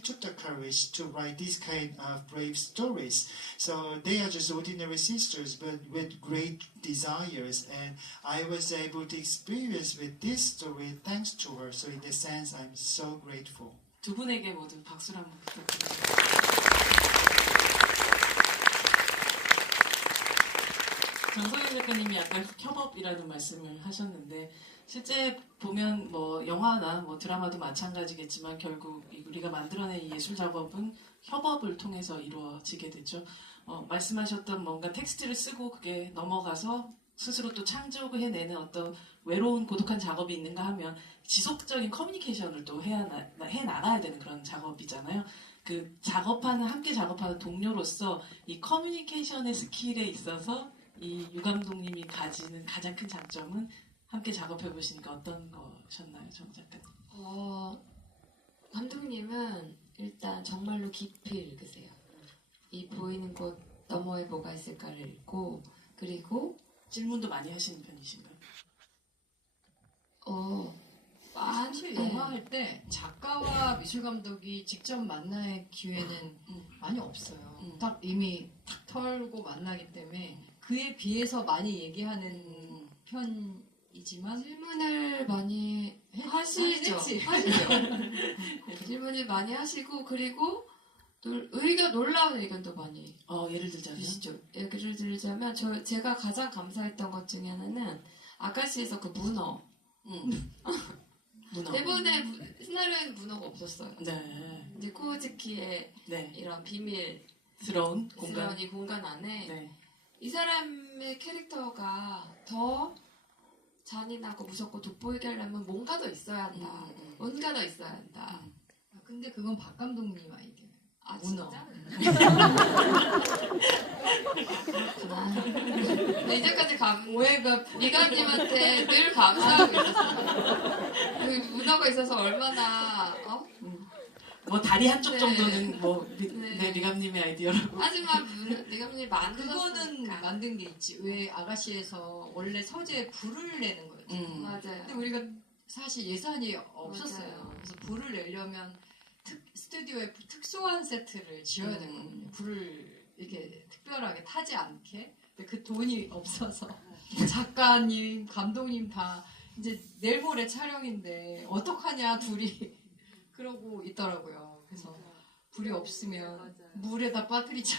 took the courage to write these kind of brave stories. So they are just ordinary sisters, but with great desires. And I was able to experience with this story thanks to her. So in the sense, I'm so grateful. 두 분에게 모두 박수를 한번 부탁드립니다. 정성현 작가님이 아까 협업이라는 말씀을 하셨는데 실제 보면 뭐 영화나 뭐 드라마도 마찬가지겠지만 결국 우리가 만들어낸 이 예술 작업은 협업을 통해서 이루어지게 되죠. 말씀하셨던 뭔가 텍스트를 쓰고 그게 넘어가서 스스로 또 창조해내는 어떤 외로운 고독한 작업이 있는가 하면 지속적인 커뮤니케이션을 또 해나가야 되는 그런 작업이잖아요. 그 함께 작업하는 동료로서 이 커뮤니케이션의 스킬에 있어서 이 유 감독님이 가지는 가장 큰 장점은 함께 작업해 보시니까 어떤 거셨나요, 정 작가님? 감독님은 일단 정말로 깊이 읽으세요. 이 보이는 곳 너머에 뭐가 있을까를 읽고, 그리고 질문도 많이 하시는 편이신가요? 사실 영화 할 때 작가와 미술 감독이 직접 만날 기회는 많이 없어요. 딱 이미 탁 털고 만나기 때문에 그에 비해서 많이 얘기하는 편이지만 질문을 많이 하시죠. 질문을 많이 하시고, 그리고 놀라운 의견도 많이 예를 들자면? 주시죠. 예를 들자면 제가 가장 감사했던 것 중에 하나는 아가씨에서 그 문어. 문어. 대본에 시나리오에는 문어가 없었어요. 네. 이제 코우즈키의 네. 이런 비밀스러운 공간. 이 공간 안에 네. 이 사람의 캐릭터가 더 잔인하고 무섭고 돋보이게 하려면 뭔가 더 있어야 한다. 뭔가 더 있어야 한다. 근데 그건 박 감독님 아이디어예요. 아, 문어. 진짜? 네, 이제까지 오해가 미간님한테 늘 감사하고 있었어요. 그 문어가 있어서 얼마나 뭐 다리 한쪽 네. 정도는 네. 미감님의 아이디어라고. 하지만 미간님이 만들었으니까. 그거는 만든 게 있지. 왜 아가씨에서 원래 서재에 불을 내는 거였죠. 맞아요. 근데 우리가 사실 예산이 없었어요. 맞아요. 그래서 불을 내려면 스튜디오에 특수한 세트를 지어야 되거든요. 불을 이렇게 특별하게 타지 않게. 근데 그 돈이 없어서 작가님, 감독님 다 이제 내일 모레 촬영인데 어떡하냐 둘이 그러고 있더라고요. 그래서 불이 없으면 맞아요. 물에다 빠뜨리자.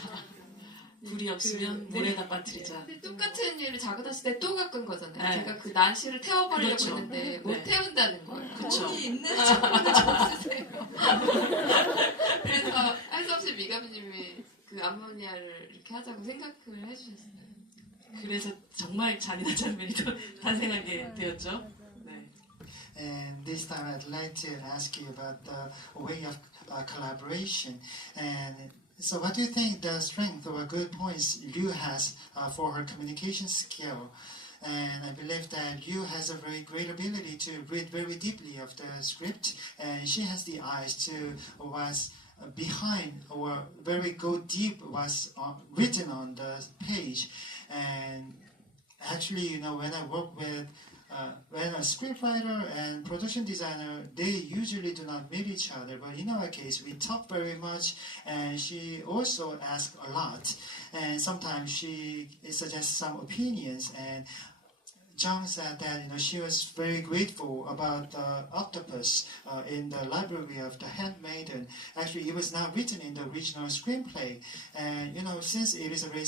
불이 없으면 물에다 빠뜨리자. 근데 똑같은 일을 자그다시 때 또 겪은 거잖아요. 네. 제가 그 난시를 태워버리려고 그렇죠. 했는데 못 네. 태운다는 거예요. 그쵸. 돈이 있는 작품을 좀 쓰세요. 그래서 할 수 없이 미감님이 그 암모니아를 이렇게 하자고 생각을 해주셨어요. 그래서 정말 잔인한 장면이 또 탄생하게 되었죠. 네. And this time I'd like to ask you about the way of collaboration. And so what do you think the strength or good points Liu has for her communication skill? And I believe that Liu has a very great ability to read very deeply of the script, and she has the eyes to what's behind or very go deep what's written on the page. And actually, when I work with when a scriptwriter and production designer, they usually do not meet each other. But in our case, we talk very much, and she also asks a lot. And sometimes she suggests some opinions. And Jung said that she was very grateful about the octopus in the library of the Handmaiden. Actually, it was not written in the original screenplay, and since it is a very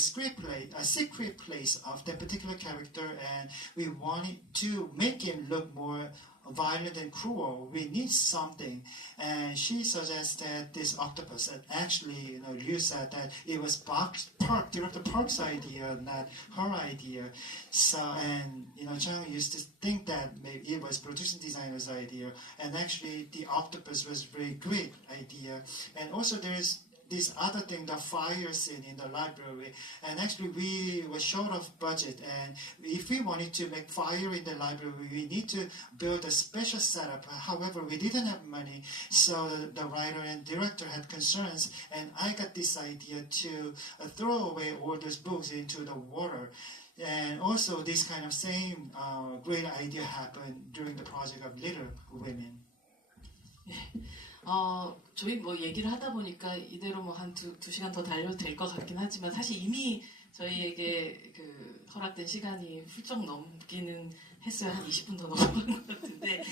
a secret place of that particular character, and we wanted to make him look more violent and cruel. We need something. And she suggested this octopus. And actually, Liu said that it was Director Park's idea, not her idea. So, and Chung used to think that maybe it was production designer's idea. And actually, the octopus was very great idea. And also, there is this other thing, the fire scene in the library. And actually, we were short of budget. And if we wanted to make fire in the library, we need to build a special setup. However, we didn't have money. So the writer and director had concerns. And I got this idea to throw away all those books into the water. And also, this kind of same great idea happened during the project of Little Women. 저희 뭐 얘기를 하다 보니까 이대로 뭐 한 두 시간 더 달려도 될 것 같긴 하지만 사실 이미 저희에게 그 허락된 시간이 훌쩍 넘기는 했어요. 한 20분 더 넘어간 것 같은데,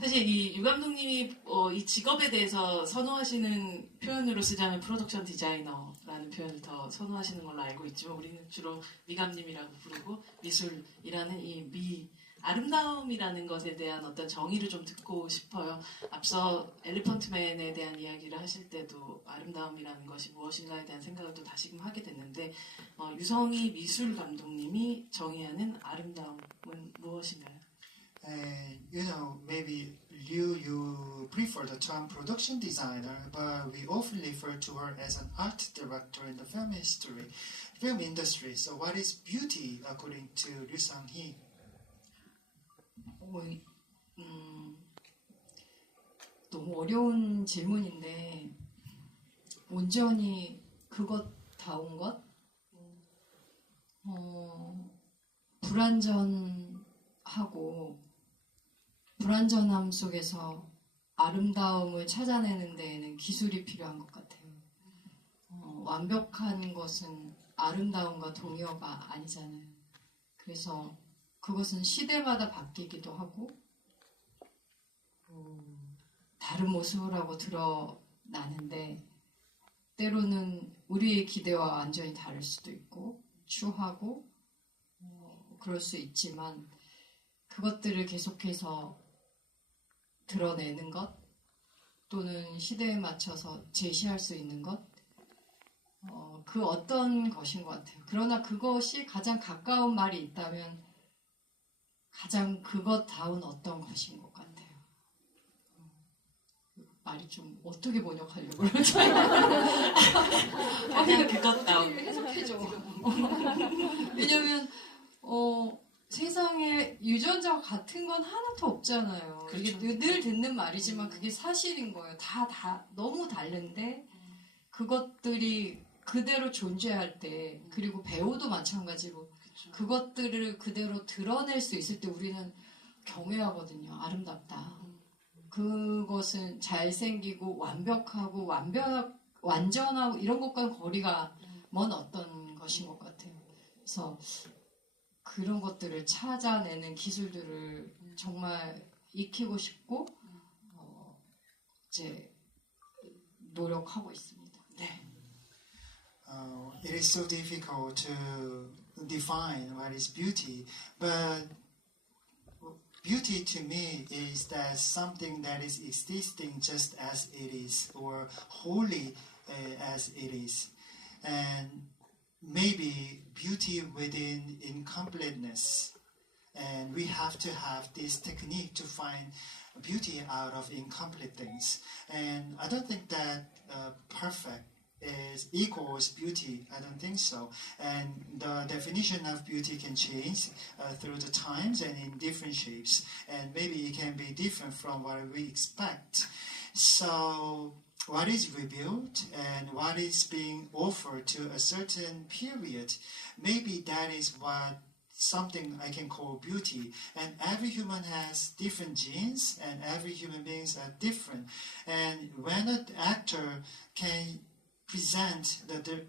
사실 이 유 감독님이 이 직업에 대해서 선호하시는 표현으로 쓰자면 프로덕션 디자이너라는 표현을 더 선호하시는 걸로 알고 있지만 우리는 주로 미감님이라고 부르고 미술이라는 이 아름다움이라는 것에 대한 어떤 정의를 좀 듣고 싶어요. 앞서 엘리펀트맨에 대한 이야기를 하실 때도 아름다움이라는 것이 무엇인가에 대한 생각을 또 다시금 하게 됐는데 유성희 미술 감독님이 정의하는 아름다움은 무엇인가요? Maybe you prefer the term production designer, but we often refer to her as an art director in the film industry. So what is beauty according to Ryu Sang-hee? 너무 어려운 질문인데 온전히 그것다운 것? 불완전하고 불완전함 속에서 아름다움을 찾아내는 데에는 기술이 필요한 것 같아요. 완벽한 것은 아름다움과 동의어가 아니잖아요. 그래서 그것은 시대마다 바뀌기도 하고 다른 모습을 하고 드러나는데 때로는 우리의 기대와 완전히 다를 수도 있고 추하고 그럴 수 있지만 그것들을 계속해서 드러내는 것 또는 시대에 맞춰서 제시할 수 있는 것 그 어떤 것인 것 같아요. 그러나 그것이 가장 가까운 말이 있다면 가장 그것다운 어떤 것인 것 같아요. 말이 좀 어떻게 번역하려고 그러죠? 가장 그것다운. 해석해줘. 왜냐면 세상에 유전자와 같은 건 하나도 없잖아요. 그렇죠. 이게 늘 듣는 말이지만 그게 사실인 거예요. 다 너무 다른데 그것들이 그대로 존재할 때 그리고 배우도 마찬가지로 그것들을 그대로 드러낼 수 있을 때 우리는 경외하거든요. 아름답다. 그것은 잘생기고 완벽하고 완전하고 이런 것과는 거리가 먼 어떤 것인 것 같아요. 그래서 그런 것들을 찾아내는 기술들을 정말 익히고 싶고 이제 노력하고 있습니다. 네. It is so difficult to define what is beauty, but beauty to me is that something that is existing just as it is, or wholly as it is. And maybe beauty within incompleteness. And we have to have this technique to find beauty out of incomplete things. And I don't think that perfect is equals beauty. I don't think so. And the definition of beauty can change through the times and in different shapes. And maybe it can be different from what we expect. So what is revealed and what is being offered to a certain period, maybe that is what something I can call beauty. And every human has different genes and every human beings are different. And when an actor can present the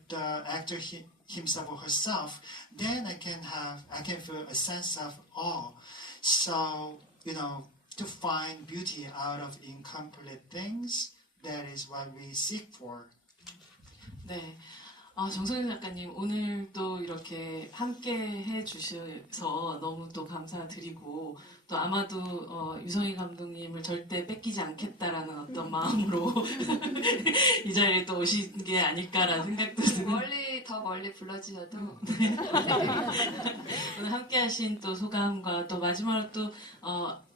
actor himself or herself, then I can feel a sense of awe. So, to find beauty out of incomplete things, that is what we seek for. 네. 정성윤 작가님, 오늘 또 이렇게 함께 해주셔서 너무 또 감사드리고, 또 아마도 유성희 감독님을 절대 뺏기지 않겠다라는 어떤 마음으로 이 자리에 또 오신 게 아닐까라는 생각도 드는 더 멀리 불러주셔도 오늘 함께하신 또 소감과 또 마지막으로 또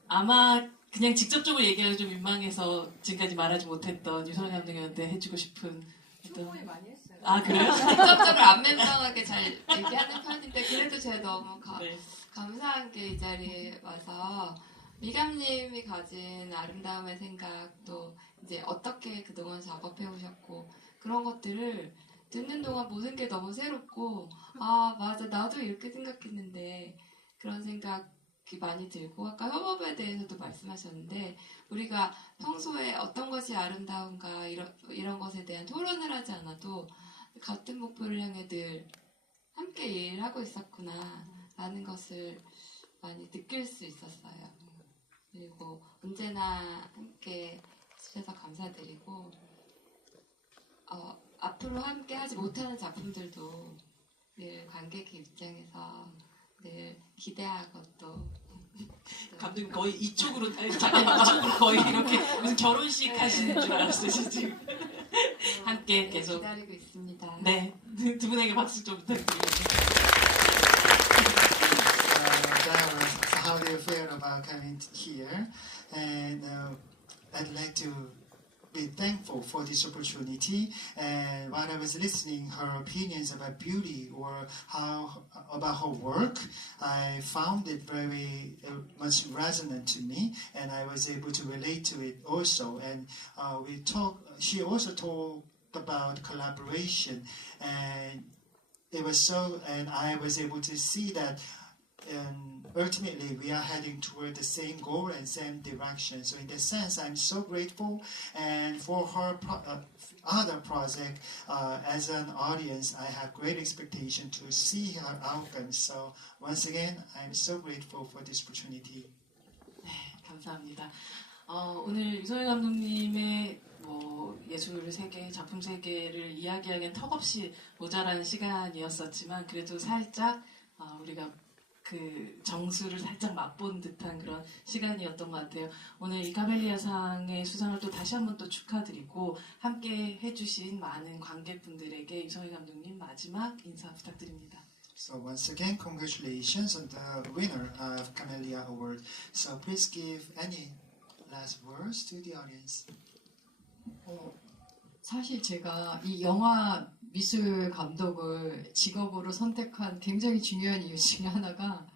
아마 그냥 직접적으로 얘기하기 좀 민망해서 지금까지 말하지 못했던 유성희 감독님한테 해주고 싶은 충분히 많이 했어요. 아 그래요? 직접적으로 안 맹랑하게 잘 얘기하는 편인데 그래도 제가 너무 네. 감사한 게 이 자리에 와서 미감님이 가진 아름다움의 생각 또 이제 어떻게 그동안 작업해 오셨고 그런 것들을 듣는 동안 모든 게 너무 새롭고 아 맞아 나도 이렇게 생각했는데 그런 생각이 많이 들고 아까 협업에 대해서도 말씀하셨는데 우리가 평소에 어떤 것이 아름다운가 이런 것에 대한 토론을 하지 않아도 같은 목표를 향해 늘 함께 일하고 있었구나 라는 것을 많이 느낄 수 있었어요. 그리고 언제나 함께 해주셔서 감사드리고 앞으로 함께 하지 못하는 작품들도 늘 관객의 입장에서 늘 기대하고 또 감독님 거의 이쪽으로 잠깐만 이쪽으로 거의 이렇게 무슨 결혼식 하시는 줄 알았어요 지금. 함께 계속 기다리고 있습니다. 네 두 분에게 박수 좀 부탁드립니다. That was how do you feel about coming here? And I'd like to be thankful for this opportunity. And while I was listening her opinions about beauty or how about her work, I found it very much resonant to me, and I was able to relate to it also. And we talked. She also talked about collaboration, and it was so. And I was able to see that. And ultimately, we are heading toward the same goal and same direction. So, in that sense, I'm so grateful. And for her other project, as an audience, I have great expectation to see her outcome. So, once again, I'm so grateful for this opportunity. 감사합니다. 오늘 유성희 감독님의 예술 세계, 작품 세계를 이야기하기엔 턱없이 모자란 시간이었었지만 그래도 살짝 우리가 그 정수를 살짝 맛본 듯한 그런 시간이었던 것 같아요. 오늘 이 카멜리아상의 수상을 또 다시 한번 또 축하드리고 함께 해주신 많은 관객분들에게 유성희 감독님 마지막 인사 부탁드립니다. So once again, congratulations on the winner of Camellia Award. So please give any last words to the audience. 사실 제가 이 영화 미술 감독을 직업으로 선택한 굉장히 중요한 이유 중에 하나가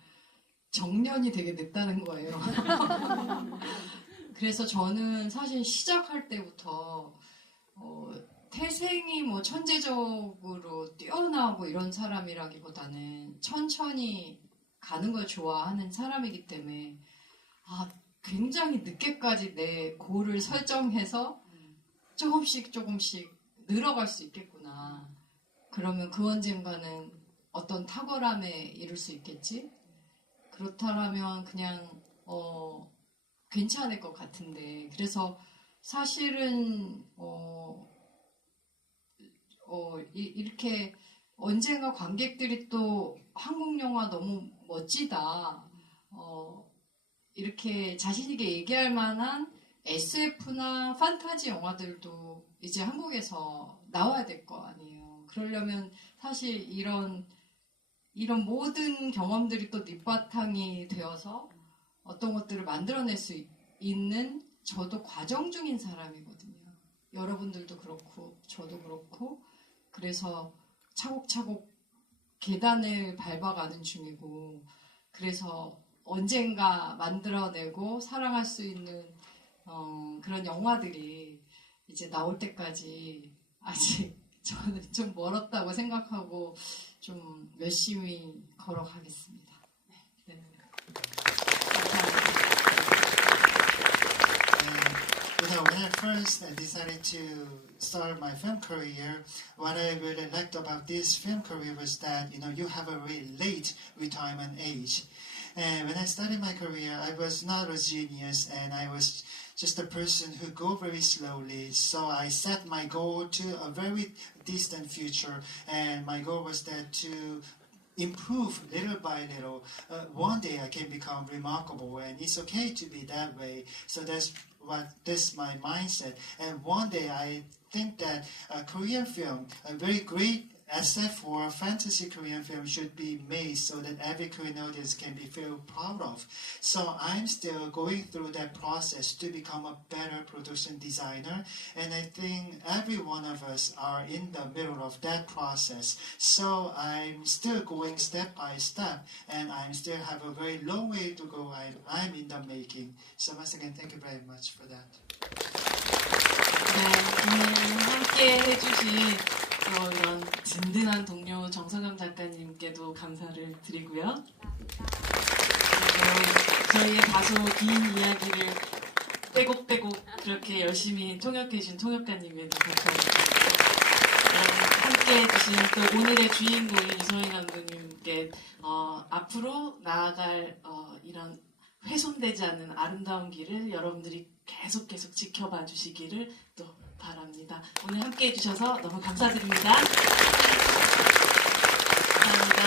정년이 되게 늦다는 거예요. 그래서 저는 사실 시작할 때부터 태생이 천재적으로 뛰어나고 이런 사람이라기보다는 천천히 가는 걸 좋아하는 사람이기 때문에 굉장히 늦게까지 내 고를 설정해서 조금씩 늘어갈 수 있겠구나. 그러면 그 언젠가는 어떤 탁월함에 이룰 수 있겠지? 그렇다면 그냥 괜찮을 것 같은데 그래서 사실은 이렇게 언젠가 관객들이 또 한국 영화 너무 멋지다 이렇게 자신있게 얘기할 만한 SF나 판타지 영화들도 이제 한국에서 나와야 될 거 아니에요. 그러려면 사실 이런 모든 경험들이 또 밑바탕이 되어서 어떤 것들을 만들어낼 수 있는 저도 과정 중인 사람이거든요. 여러분들도 그렇고 저도 그렇고 그래서 차곡차곡 계단을 밟아가는 중이고 그래서 언젠가 만들어내고 사랑할 수 있는 그런 영화들이 이제 나올 때까지 아직 저는 좀 멀었다고 생각하고 좀 열심히 걸어가겠습니다. 네. When I first decided to start my film career, what I really liked about this film career was that you have a very late retirement age. And when I started my career, I was not a genius, and I was just a person who go very slowly. So I set my goal to a very distant future, and my goal was that to improve little by little. One day I can become remarkable, and it's okay to be that way. So that's my mindset. And one day I think that Korean film, a very great asset for fantasy Korean film, should be made so that every Korean audience can be feel proud of. So I'm still going through that process to become a better production designer, and I think every one of us are in the middle of that process. So I'm still going step by step, and I still have a very long way to go. I'm in the making. So once again, thank you very much for that. 네, 오늘 함께 해주신 이런 든든한 동료 정석영 작가님께도 감사를 드리고요. 그리고 저희의 다소 긴 이야기를 빼곡빼곡 그렇게 열심히 통역해주신 통역가님에도 감사드리고, 함께 해주신 또 오늘의 주인공인 이소희 감독님께 앞으로 나아갈 이런 훼손되지 않는 아름다운 길을 여러분들이 계속 지켜봐 주시기를 또 바랍니다. 오늘 함께 해주셔서 너무 감사드립니다. 감사합니다.